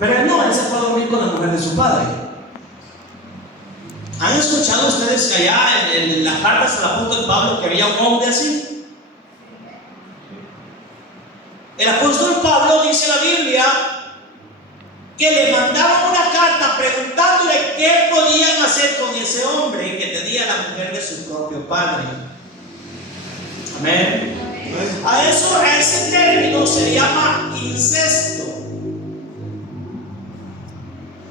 pero él se fue a dormir con la mujer de su padre. ¿Han escuchado ustedes allá en las cartas del apóstol Pablo que había un hombre así? El apóstol Pablo, dice la Biblia, que le mandaban una carta preguntándole qué podían hacer con ese hombre que tenía la mujer de su propio padre. Amén. A ese término se llama incesto.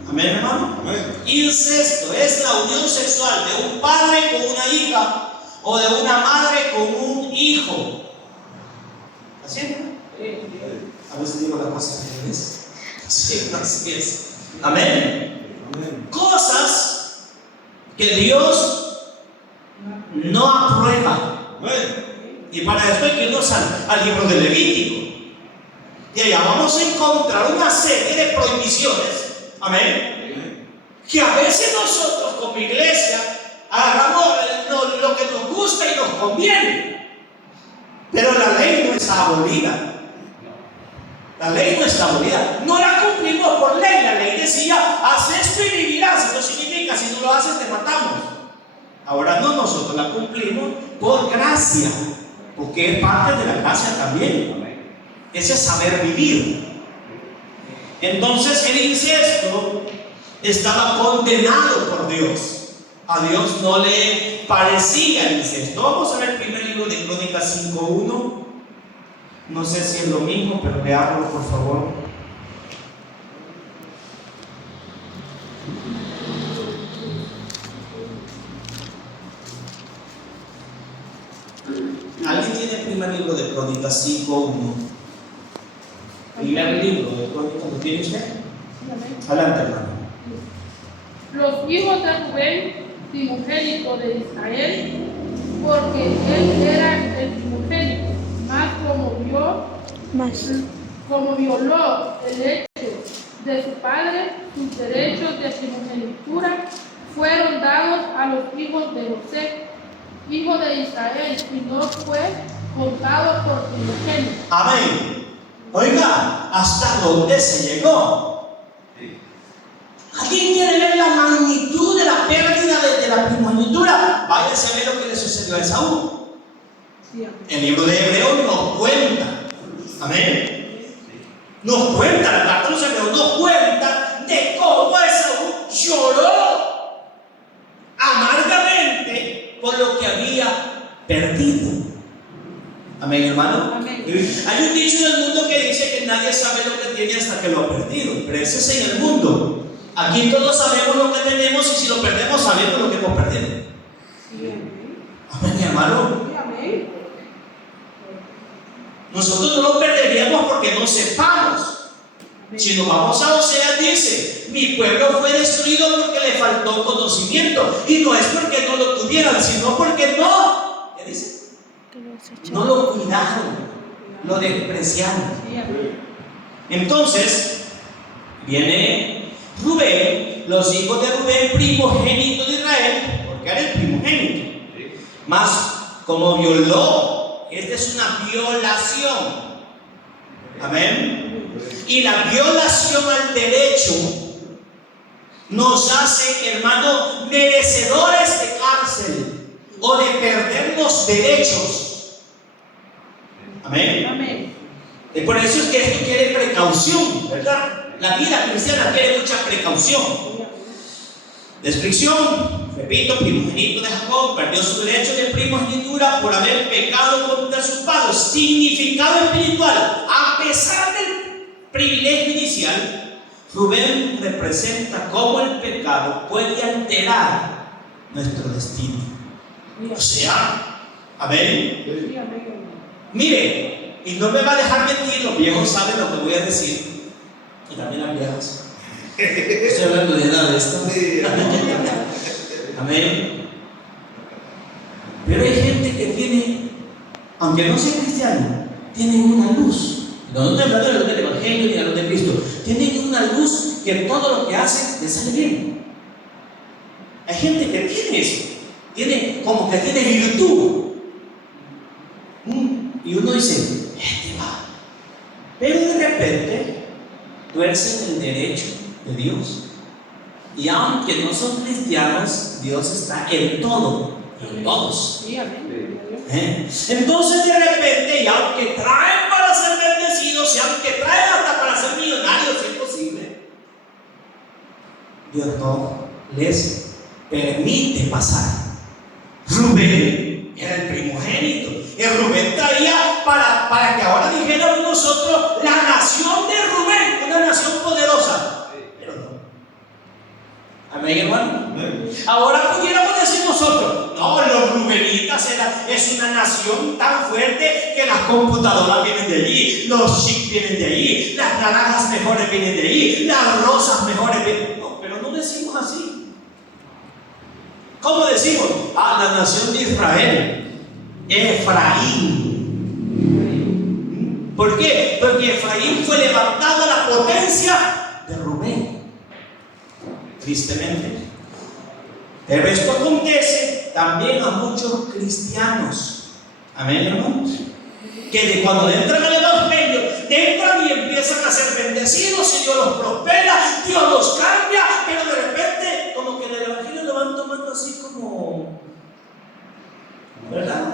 Amén, hermano. Amén. Incesto es la unión sexual de un padre con una hija o de una madre con un hijo. ¿Así es? A veces digo las cosas que es. Sí, así es. Amén. Amén. Cosas que Dios no aprueba. Amén. Y para esto hay que irnos al libro del Levítico. Y allá vamos a encontrar una serie de prohibiciones. Amén. Que a veces nosotros como iglesia hagamos lo que nos gusta y nos conviene. Pero la ley no está abolida. La ley no está abolida. No la cumplimos por ley. La ley decía, haz esto y vivirás. Eso significa, si no lo haces, te matamos. Ahora no, nosotros la cumplimos por gracia, porque es parte de la gracia también. Ese es saber vivir. Entonces el incesto estaba condenado por Dios. A Dios no le parecía el incesto. Vamos a ver el primer libro de Crónicas 5:1. No sé si es lo mismo, pero veámoslo por favor. ¿Alguien tiene el primer libro de Crónicas 5:1? Primer libro de Crónicas, ¿lo tiene usted? Adelante, hermano. Los hijos de Rubén, primogénito de Israel, porque él era el primogénito, más como violó el hecho de su padre, sus derechos de primogenitura fueron dados a los hijos de José, hijo de Israel, y no fue contado por primogénito. Amén. Oiga, ¿hasta dónde se llegó? ¿Alguien quiere ver la magnitud de la pérdida de la primogenitura? Váyase a ver lo que le sucedió a Esaú. El libro de Hebreos nos cuenta. Amén. Nos cuenta, la carta de los Hebreos nos cuenta de cómo Esaú lloró amargamente por lo que había perdido. Amén, hermano. Amén. Hay un dicho en el mundo que dice que nadie sabe lo que tiene hasta que lo ha perdido, pero ese es en el mundo. Aquí todos sabemos lo que tenemos y si lo perdemos sabemos lo que hemos perdido. Amén, hermano. Nosotros no lo perderíamos porque no sepamos. Si nos vamos a Oseas, dice: mi pueblo fue destruido porque le faltó conocimiento. Y no es porque no lo tuvieran, sino porque no. ¿Qué dice? No lo cuidaron, lo despreciaron. Entonces, viene Rubén, los hijos de Rubén, primogénito de Israel, porque era el primogénito. Más, como violó, esta es una violación. Amén. Y la violación al derecho nos hace, hermano, merecedores de cárcel o de perder los derechos. Amén. Amén. Y por eso es que esto quiere precaución, ¿verdad? La vida cristiana quiere mucha precaución. Descripción, repito, primogénito de Jacob, perdió su derecho de primogenitura por haber pecado contra sus padres. Significado espiritual: a pesar del privilegio inicial, Rubén representa cómo el pecado puede alterar nuestro destino. O sea, amén. Mire, y no me va a dejar mentir, los viejos saben lo que voy a decir. Y también las viejas. Estoy hablando de edades. Amén. Pero hay gente que tiene, aunque no sea cristiano, tienen una luz. No estoy hablando de los del Evangelio ni de los de Cristo. Tienen una luz que todo lo que hacen les sale bien. Hay gente que tiene eso. Tiene como que tiene virtud. Y uno dice: va. Pero de repente tuercen el derecho de Dios. Y aunque no son cristianos, Dios está en todo, en todos. Entonces de repente, y aunque traen para ser bendecidos, y aunque traen hasta para ser millonarios, si es posible, Dios no les permite pasar. Rubén era el primogénito. Y Rubén traía para que ahora dijéramos nosotros la nación de Rubén, una nación poderosa. Pero no. Amén, hermano. Ahora pudiéramos decir nosotros: no, los rubenitas es una nación tan fuerte que las computadoras vienen de allí, los chips vienen de allí, las naranjas mejores vienen de allí, las rosas mejores vienen. No, pero no decimos así. ¿Cómo decimos? La nación de Israel. Efraín. ¿Por qué? Porque Efraín fue levantado a la potencia de Rubén. Tristemente. Pero esto acontece también a muchos cristianos. Amén, hermanos. Que de cuando entran al Evangelio, entran y empiezan a ser bendecidos y Dios los prospera, Dios los cambia, pero de repente como que el Evangelio lo van tomando así como, ¿verdad?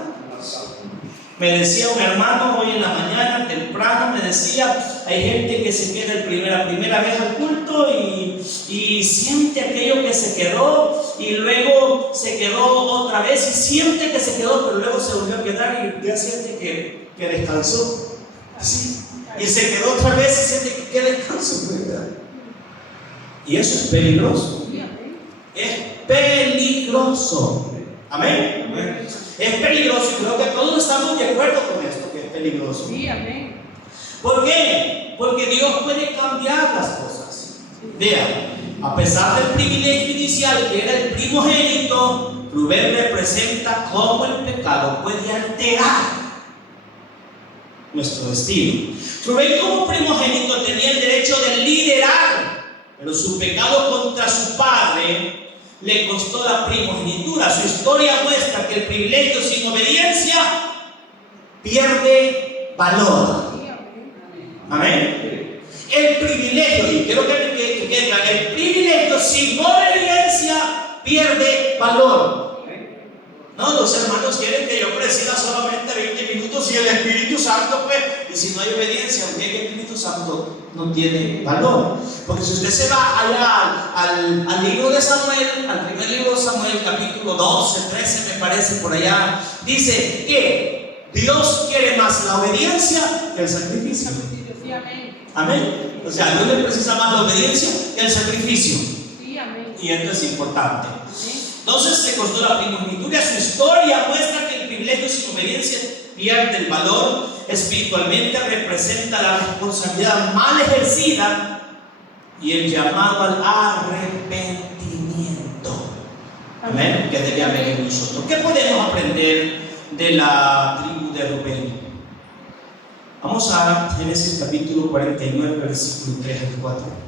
Me decía un hermano hoy en la mañana, temprano, me decía: hay gente que se queda la primera vez al culto y siente aquello que se quedó, y luego se quedó otra vez y siente que se quedó, pero luego se volvió a quedar y ya siente que descansó. Así. Y se quedó otra vez y siente que descansó, ¿verdad? Y eso es peligroso. Es peligroso. Amén. Amén. Es peligroso y creo que todos estamos de acuerdo con esto, que es peligroso. Sí, amén. ¿Por qué? Porque Dios puede cambiar las cosas. Vean, a pesar del privilegio inicial que era el primogénito, Rubén representa cómo el pecado puede alterar nuestro destino. Rubén como primogénito tenía el derecho de liderar, pero su pecado contra su padre le costó la primogenitura. Su historia muestra que el privilegio sin obediencia pierde valor. Amén. El privilegio, y quiero que quede claro, el privilegio sin obediencia pierde valor. No, los hermanos quieren que yo presida solamente 20 minutos y el Espíritu Santo, pues, y si no hay obediencia, aunque el Espíritu Santo no tiene valor. Porque si usted se va allá al libro de Samuel, al primer libro de Samuel, capítulo 12, 13 me parece, por allá, dice que Dios quiere más la obediencia que el sacrificio. Sí, amén. Amén. O sea, Dios le precisa más la obediencia que el sacrificio. Sí, amén. Y esto es importante. Amén. Entonces le costó la primogenitura. Su historia muestra que el privilegio sin obediencia pierde el valor. Espiritualmente representa la responsabilidad mal ejercida y el llamado al arrepentimiento. Amén. Que debe haber en nosotros. ¿Qué podemos aprender de la tribu de Rubén? Vamos a Génesis capítulo 49, versículo 3 al 4.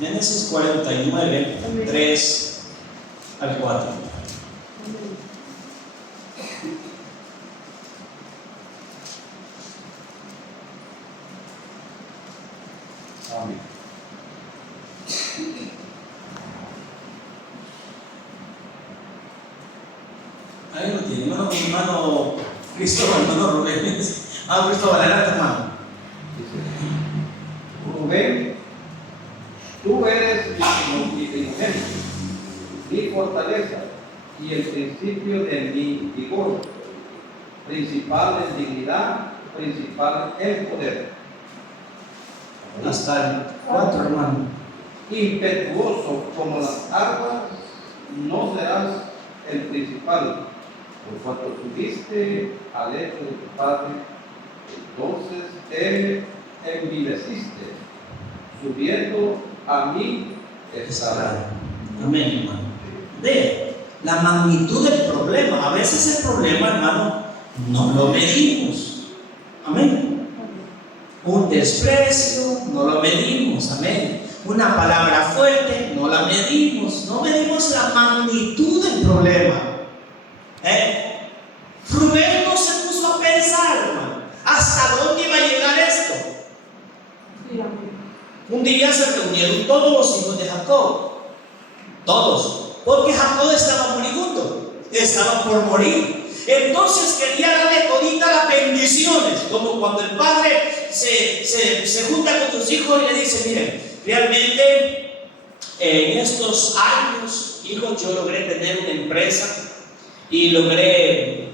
Génesis 49, 3 al 4. Amén. Ahí lo tiene, hermano Cristóbal, hermano Rubén. Cristóbal, adelante, hermano. Rubén, tú eres mi primogénito, mi fortaleza y el principio de mi vigor, principal en dignidad, principal en poder. Hasta el 4, hermano. Impetuoso como las aguas, no serás el principal, por cuanto tuviste al hecho de tu padre, entonces te envileciste, subiendo a mí estará. Amén, hermano. Ve la magnitud del problema. A veces el problema, hermano, no lo medimos. Amén. Un desprecio, no lo medimos. Amén. Una palabra fuerte, no la medimos. No medimos la magnitud del problema. Rubén no se puso a pensar, hermano, ¿hasta dónde iba a llegar esto? Sí, amén. Un día se reunieron todos los hijos de Jacob. Todos. Porque Jacob estaba moribundo. Estaba por morir. Entonces quería darle todita las bendiciones. Como cuando el padre se junta con sus hijos y le dice: miren, realmente en estos años, hijos, yo logré tener una empresa y logré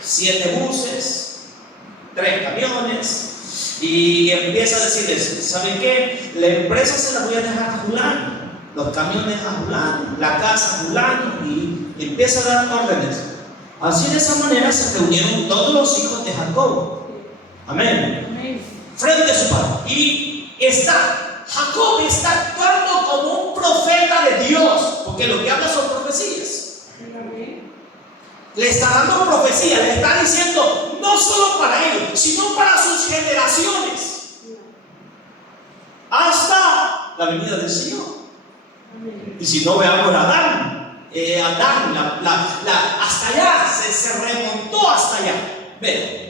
7 buses, 3 camiones. Y empieza a decirles: ¿saben qué? La empresa se la voy a dejar a fulano, los camiones a fulano, la casa a fulano, y empieza a dar órdenes. Así, de esa manera se reunieron todos los hijos de Jacob. Amén. Amén. Frente a su padre. Y Jacob está actuando como un profeta de Dios, porque lo que habla son profecías. Amén. Le está dando profecía, le está diciendo no solo para ellos, sino para sus generaciones, hasta la venida del Señor. Amén. Y si no, veamos a Adán, hasta allá, se remontó hasta allá. Vean.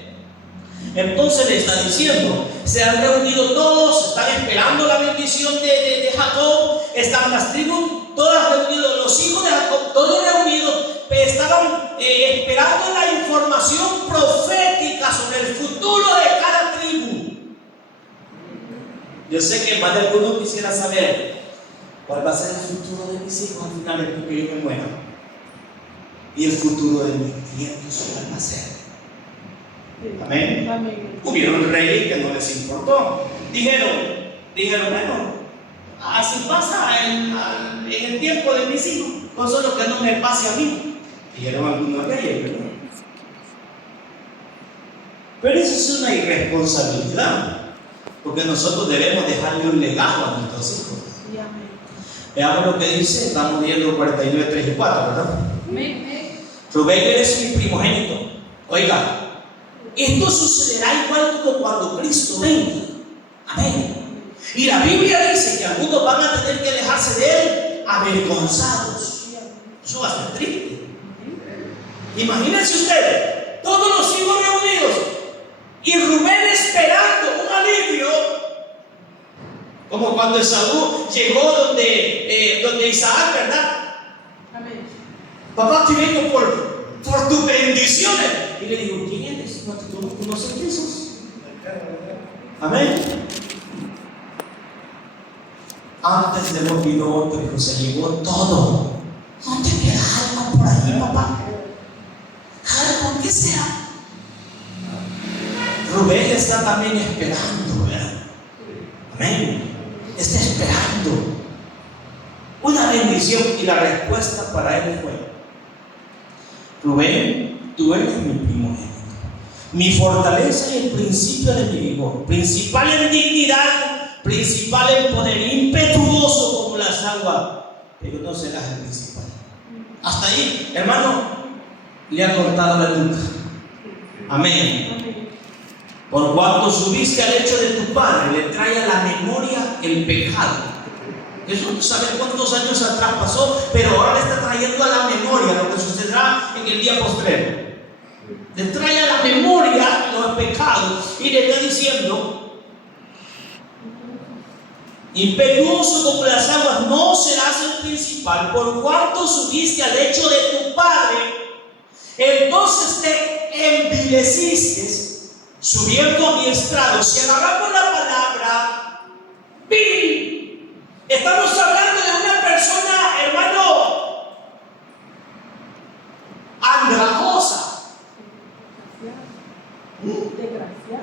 Entonces le está diciendo: se han reunido todos, están esperando la bendición de Jacob, están las tribus todas reunidas, los hijos de Jacob todos reunidos, estaban esperando la información profética sobre el futuro de cada tribu. Yo sé que más de algunos quisiera saber cuál va a ser el futuro de mis hijos al final después que yo me muera. Y el futuro de mis nietos, ¿cuál va a ser? Amén. Amén. Hubieron reyes que no les importó. Dijeron, bueno, así pasa en el tiempo de mis hijos, no solo que no me pase a mí. Dijeron algunos reyes, ¿verdad? Pero eso es una irresponsabilidad, porque nosotros debemos dejarle un legado a nuestros hijos. Sí, amén. Veamos lo que dice, estamos viendo 49, 3 y 4, ¿verdad? Amén. Rubén, eres mi primogénito. Oiga, esto sucederá igual como cuando Cristo venga. Amén. Y la Biblia dice que algunos van a tener que alejarse de Él avergonzados. Eso va a ser triste. Imagínense usted, todos los hijos reunidos y Rubén esperando un alivio, como cuando Esaú llegó donde Isaac, ¿verdad? Amén. Papá, te vengo por tus bendiciones. Y le digo, ¿quién eres? No sé quién sos. Amén. Antes de morir vino otro hijo, se llevó todo. ¿No te queda algo por ahí, papá? Algo aunque sea. Rubén está también esperando, ¿verdad? Amén. Está esperando una bendición, y la respuesta para él fue: Rubén, tú eres mi primogénito, mi fortaleza y el principio de mi vigor, principal en dignidad, principal en poder, impetuoso como las aguas, pero no serás el principal. Hasta ahí, hermano, le ha cortado la nuca. Amén. Por cuanto subiste al lecho de tu padre, le trae a la memoria el pecado. Eso no sabe cuántos años atrás pasó, pero ahora le está trayendo a la memoria lo que sucederá en el día postrero. Le trae a la memoria los pecados y le está diciendo: impetuoso como las aguas, no serás el principal, por cuanto subiste al lecho de tu padre, entonces te envileciste, subiendo a mi estrado. Si agarramos la palabra vil, estamos hablando de una persona, hermano, andrajosa,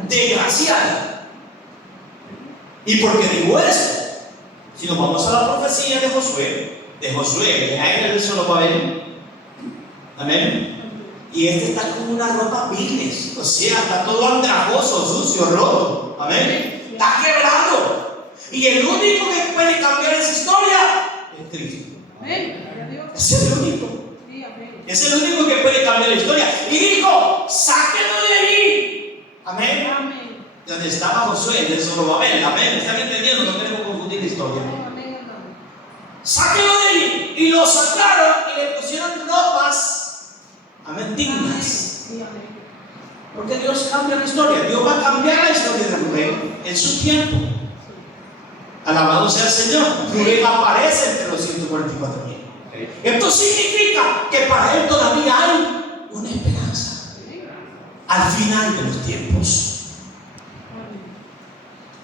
desgraciada. ¿Y por qué digo esto? Si nos vamos a la profecía de Josué, de Jair, eso lo va a ver. Amén. Y este está con una ropa viles, o sea, está todo andrajoso, sucio, roto. Amén. Está quebrado. Y el único que puede cambiar esa historia es Cristo. Amén. Es el único. Es el único que puede cambiar la historia. Y dijo: sáquenlo de allí. Amén. Amén. Donde estaba Josué, de Zorobabel. Amén. ¿Están entendiendo? No queremos confundir la historia. Sáquenlo de allí. Y lo sacaron y le pusieron ropas, amén, dignas. Porque Dios cambia la historia. Dios va a cambiar la historia de Rubén en su tiempo. Alabado sea el Señor. Rubén aparece entre los 144,000. Esto significa que para él todavía hay una esperanza al final de los tiempos.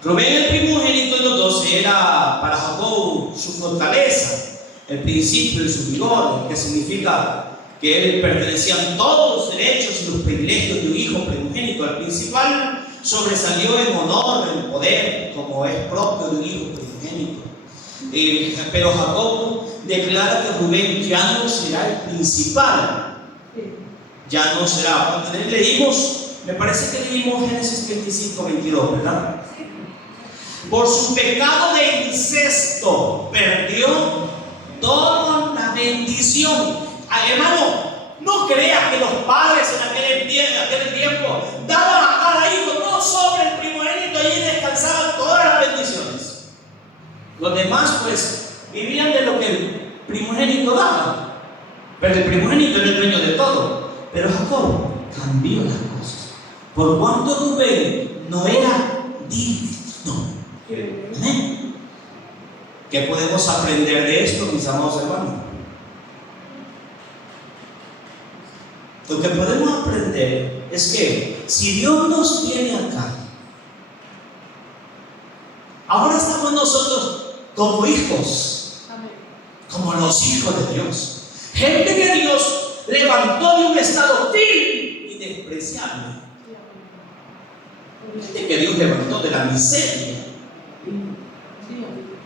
Rubén, el primogénito de los 12, era para Jacob su fortaleza, el principio de su vigor, que significa que él pertenecían todos los derechos y los privilegios de un hijo primogénito. Al principal sobresalió en honor, en poder, como es propio de un hijo primogénito. Pero Jacob declara que Rubén ya no será el principal. Ya no será. Cuando leímos, me parece que leímos Génesis 25, 22, ¿verdad? Por su pecado de incesto perdió toda la bendición. Hermano, no crea que los padres en aquel tiempo daban a cada hijo, no sobre el primogénito, allí descansaban todas las bendiciones. Los demás pues vivían de lo que el primogénito daba, pero el primogénito era el dueño de todo. Pero Jacob cambió las cosas, por cuanto Rubén no era digno. ¿Amén? ¿Qué podemos aprender de esto, mis amados hermanos? Lo que podemos aprender es que si Dios nos tiene acá, Ahora estamos nosotros como hijos, Amén. como los hijos de Dios. Gente que Dios levantó de un estado vil y despreciable. Gente que Dios levantó de la miseria.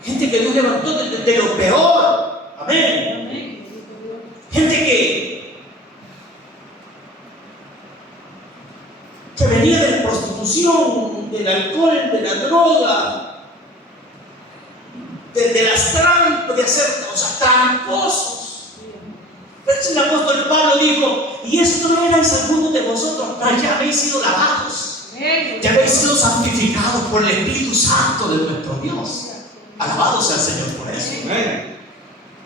Gente que Dios levantó de lo peor. Amén. Amén. Gente que venía de la prostitución, del alcohol, de la droga, de las trampas, de hacer cosas tramposos. Pero el apóstol Pablo dijo: y esto no erais algunos de vosotros, pero ya habéis sido lavados, ya habéis sido santificados por el Espíritu Santo de nuestro Dios. Alabado sea el Señor por eso. Amén.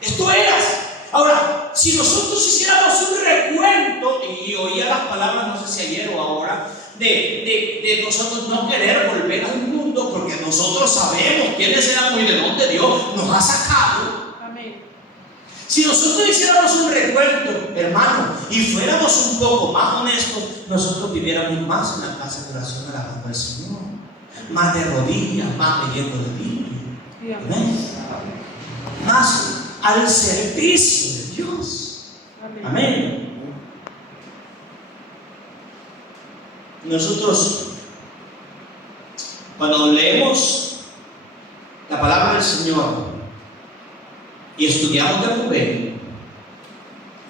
Esto eras. Ahora, si nosotros hiciéramos un recuento, y oía las palabras, no sé si ayer o ahora, de nosotros no querer volver al mundo, porque nosotros sabemos quiénes éramos y de dónde Dios nos ha sacado. Amén. Si nosotros hiciéramos un recuento, hermano, y fuéramos un poco más honestos, nosotros viviéramos más en la casa de oración alabando al Señor, más de rodillas, más leyendo la Biblia. Amén. Más al servicio de Dios. Amén. Nosotros, cuando leemos la palabra del Señor y estudiamos de Rubén,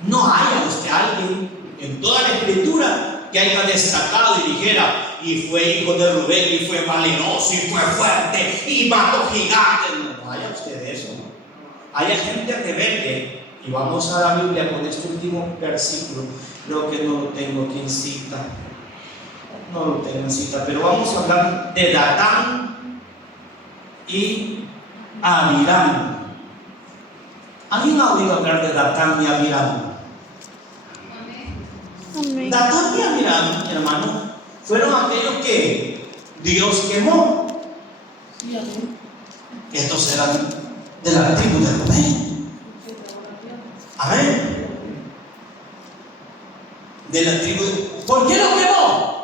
no haya usted alguien en toda la Escritura que haya destacado y dijera: y fue hijo de Rubén, y fue valeroso, y fue fuerte, y mató gigantes. No haya usted eso. Haya gente rebelde. Y vamos a la Biblia con este último versículo. Creo que no lo tengo aquí en cita. No lo tengo en cita, pero vamos a hablar de Datán y Abiram. ¿Alguien ha oído hablar de Datán y Abiram? Amén. Datán y Abiram, mi hermano, fueron aquellos que Dios quemó. Estos eran de la tribu de Rubén. Amén. De la tribu de... ¿Por qué lo quemó?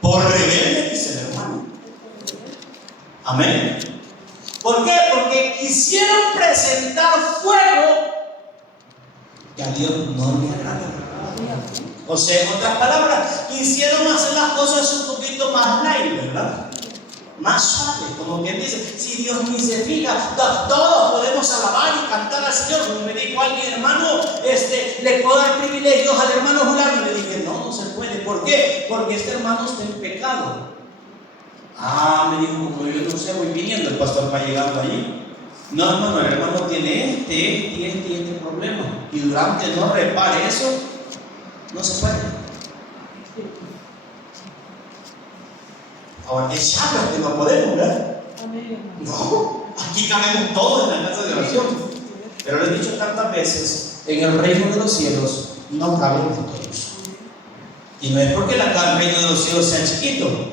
Por rebelde, dice el hermano. Amén. ¿Por qué? Porque quisieron presentar fuego que a Dios no le agrada. O sea, en otras palabras, quisieron hacer las cosas un poquito más light, ¿verdad? Más suave, como quien dice: si Dios ni se fija, todos podemos alabar y cantar al Señor. Como me dijo alguien: hermano, le puedo dar privilegios al hermano Julano. Le dije: no, no se puede. ¿Por qué? Porque este hermano está en pecado. Me dijo: como yo no sé, voy viniendo. El pastor va llegando allí. No, hermano, el hermano tiene este problema. Y durante no repare eso, no se puede. Ahora, es sabio que no podemos, ¿verdad? No, aquí cabemos todos en la casa de oración. Pero lo he dicho tantas veces: en el reino de los cielos no cabemos todos. Y no es porque el reino de los cielos sea chiquito.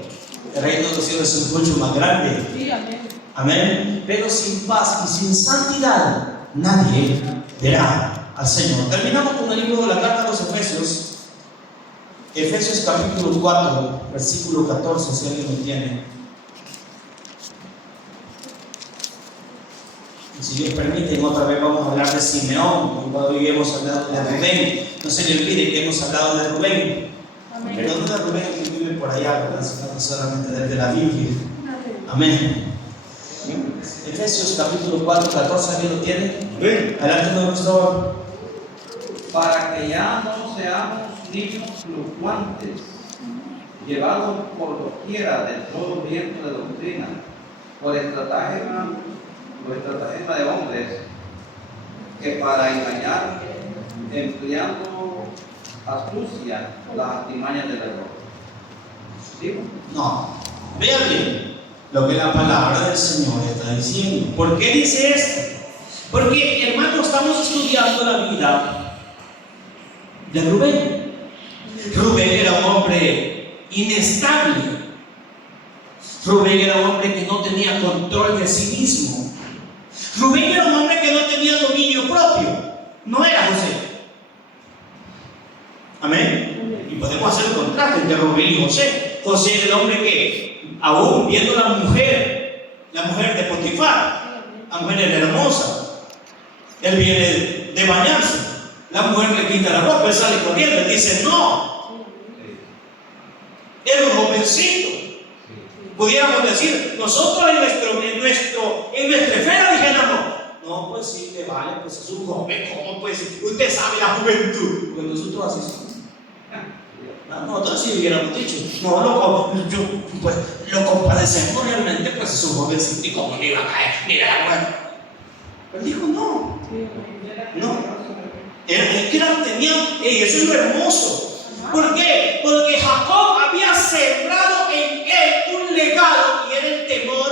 El reino de los cielos es mucho más grande. Sí, amén. Amén. Pero sin paz y sin santidad nadie verá al Señor. Terminamos con el libro de la carta a los Efesios. Efesios capítulo 4, versículo 14, si alguien lo tiene. Y si Dios permite, otra vez vamos a hablar de Simeón. Hoy hemos hablado de Rubén. No se le olvide que hemos hablado de Rubén. Amén. Pero no de Rubén que vive por allá, ¿verdad? Sino solamente desde la Biblia. Amén. Amén. Efesios capítulo 4, 14, ¿alguien lo tiene? Amén. Adelante, nuestro. Para que ya no seamos niños fluctuantes, llevados por doquiera de todo viento de doctrina, por estratagema de hombres, que para engañar, empleando astucia, las artimañas del error. ¿Sí? No, vea bien lo que la palabra del Señor está diciendo. ¿Por qué dice esto? Porque, hermano, estamos estudiando la vida de Rubén. Rubén era un hombre inestable. Rubén era un hombre que no tenía control de sí mismo. Rubén era un hombre que no tenía dominio propio. No era José. Amén. Y podemos hacer un contraste entre Rubén y José. José era el hombre que, aún viendo la mujer de Potifar, la mujer era hermosa, él viene de bañarse, la mujer le quita la ropa, él sale corriendo, él dice no, era un jovencito. Pudiéramos decir, nosotros en nuestra esfera dijéramos, no, pues sí, le vale, pues es un joven, ¿cómo pues? Usted sabe la juventud, porque nosotros así somos. Nosotros sí hubiéramos dicho, no, pues lo compadecemos realmente, pues es un jovencito y como le iba a caer, mira, bueno. Él dijo, no, es que eso es lo hermoso. ¿Por qué? Porque Jacob había sembrado en él un legado y era el temor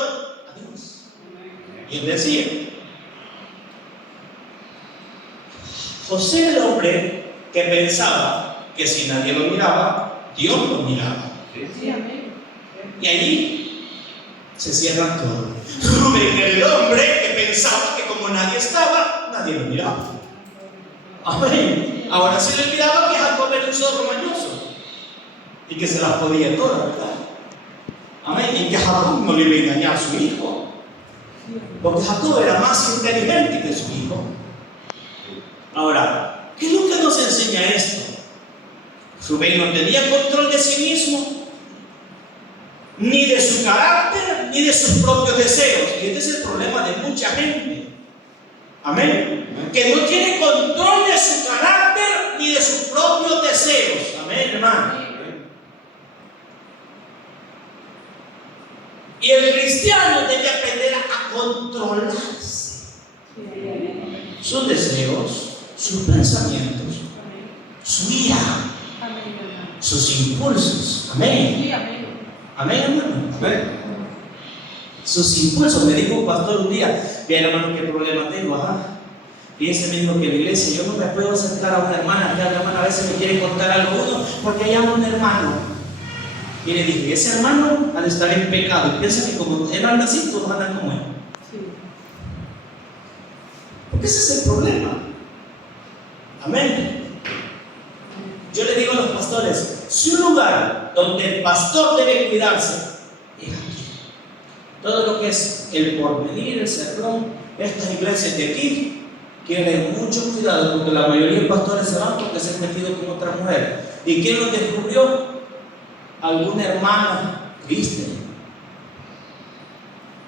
a Dios. Y él decía, José era el hombre que pensaba que si nadie lo miraba, Dios lo miraba. Y allí se cierra todo. Rubén era el hombre que pensaba que como nadie estaba, nadie lo miraba. Amén. Ahora sí le miraba que Jacob era un zorro mañoso y que se las podía todas, ¿verdad? Amén. Y que Jacob no le iba a engañar a su hijo, porque Jacob era más inteligente que su hijo. Ahora, ¿qué es lo que nos enseña esto? Rubén no tenía control de sí mismo, ni de su carácter, ni de sus propios deseos. Y este es el problema de mucha gente. Amén. Que no tiene control de su carácter ni de sus propios deseos. Amén, hermano. Y el cristiano debe aprender a controlarse. Sus deseos, sus pensamientos, su ira, sus impulsos. Amén. Amén, hermano. Amén. Sus impulsos. Me dijo un pastor un día, bien hermano, ¿qué problema tengo? Fíjense, me dijo que en la iglesia yo no me puedo acercar a una hermana, que la hermana a veces me quiere contar algo uno, porque hay un hermano. Y le dije, ese hermano ha de estar en pecado. Y piensa que como él anda así, todos andan como él. Porque ese es el problema. Amén. Yo le digo a los pastores, si un lugar donde el pastor debe cuidarse es aquí. Todo lo que es el porvenir, el sermón, estas iglesias de aquí quieren mucho cuidado, porque la mayoría de pastores se van porque se han metido con otra mujer. ¿Y quién los descubrió? Alguna hermana triste.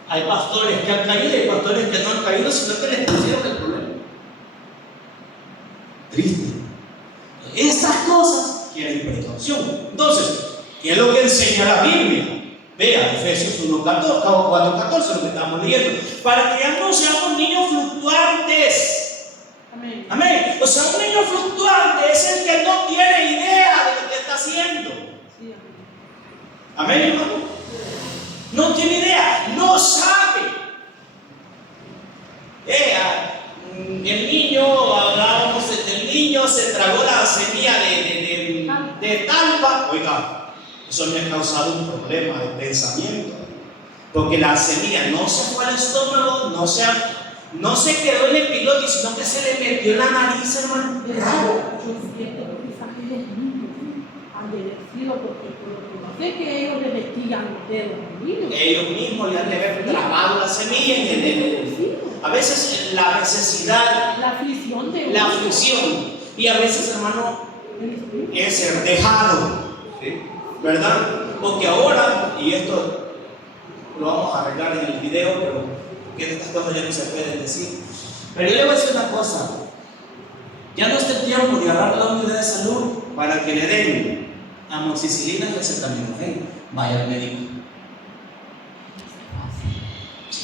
Hay pastores que han caído y hay pastores que no han caído, sino que les pusieron el problema. Triste. Estas cosas quieren precaución. Entonces, ¿qué es lo que enseña la Biblia? Vea, Efesios 1:14, 4:14, lo que estamos leyendo. Para que ya no seamos niños fluctuantes. Amén. Amén. O sea, un niño fluctuante es el que no tiene idea de lo que está haciendo. Sí, amén, hermano. No tiene idea, no sabe. El niño, hablábamos del niño, se tragó la semilla de talpa. Oiga, eso me ha causado un problema de pensamiento, porque la semilla no se fue al estómago, no se quedó en el piloto, sino que se le metió en la nariz, hermano. Raro. Yo siento que esa gente han bendecido porque no sé que ellos le metían los dedos a los niños. Ellos mismos le han de haber trabado la semilla en el. A veces la necesidad, la aflicción y a veces, hermano, es ser dejado. Sí. ¿Verdad? Porque ahora, y esto lo vamos a arreglar en el video, pero que estas cosas ya no se pueden decir. Pero yo le voy a decir una cosa: ya no es el tiempo de agarrar la unidad de salud para que le den amoxicilina y acetaminofén. Vaya al médico.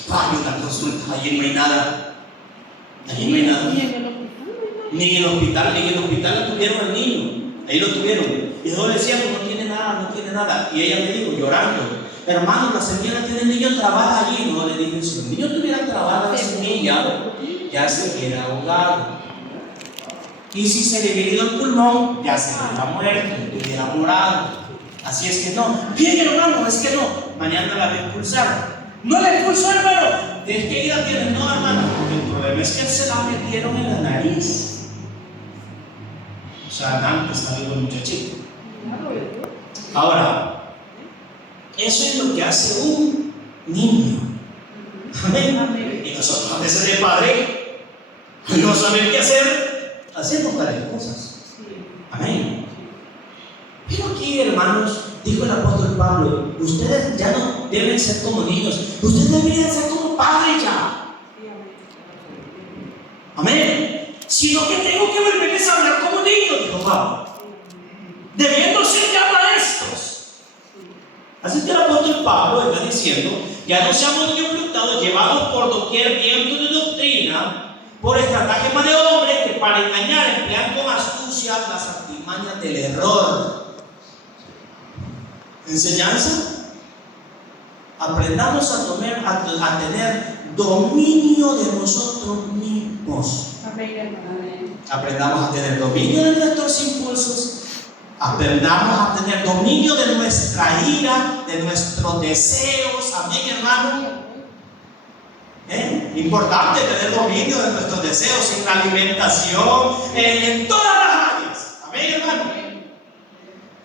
Vaya una consulta, allí no hay nada. Allí no hay nada. Ni en el hospital lo tuvieron al niño. Ahí lo tuvieron. Y yo le decía, no tiene nada. Y ella me dijo, llorando, hermano, la semilla tiene el niño trabada allí. No, le dije, si el niño tuviera trabada la semilla, ya se hubiera ahogado. Y si se le hubiera ido el pulmón, ya se hubiera muerto, hubiera morado. Así es que no. Bien, hermano, es que no. Mañana la voy a expulsar. No la expulsó, hermano. ¿De qué ida tiene? No, hermano. El problema es que se la metieron en la nariz. O sea, antes salió el muchachito. Ahora, Eso es lo que hace un niño. Amén. Y nosotros a veces de padre no saber qué hacer, hacemos tales cosas. Amén. Pero aquí, hermanos, dijo el apóstol Pablo, ustedes ya no deben ser como niños, ustedes deberían ser como padres ya. Amén. Sino que tengo que volverles a hablar como niños, dijo Pablo, debiendo ser ya maestros. Así que el apóstol Pablo está diciendo, ya no seamos niños fluctuados, llevados por doquier viento de doctrina, por estratagemas de hombres que para engañar emplean con astucia las artimañas del error. Enseñanza. Aprendamos a tener dominio de nosotros mismos. Aprendamos a tener dominio de nuestros impulsos. Aprendamos a tener dominio de nuestra ira, de nuestros deseos. Amén, hermano. Importante tener dominio de nuestros deseos en la alimentación, en todas las áreas. Amén, hermano.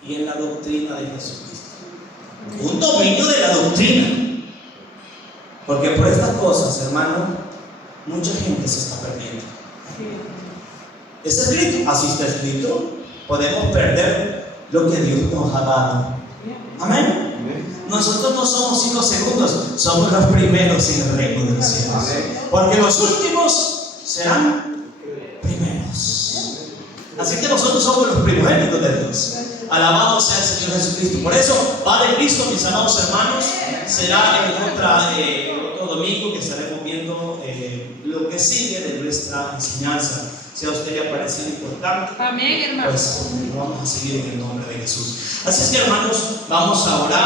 Y en la doctrina de Jesucristo. Un dominio de la doctrina. Porque por estas cosas, hermano, mucha gente se está perdiendo. ¿Está escrito? Así está escrito. Podemos perder lo que Dios nos ha dado. Amén. Nosotros no somos hijos segundos, somos los primeros en el reino de los cielos. Porque los últimos serán primeros. Así que nosotros somos los primogénitos de Dios. Alabado sea el Señor Jesucristo. Por eso, Padre Cristo, mis amados hermanos, será en otro domingo que estaremos viendo lo que sigue de nuestra enseñanza. Si a usted le ha parecido importante, amén, hermano, pues vamos a seguir en el nombre de Jesús. Así es que, hermanos, vamos a orar.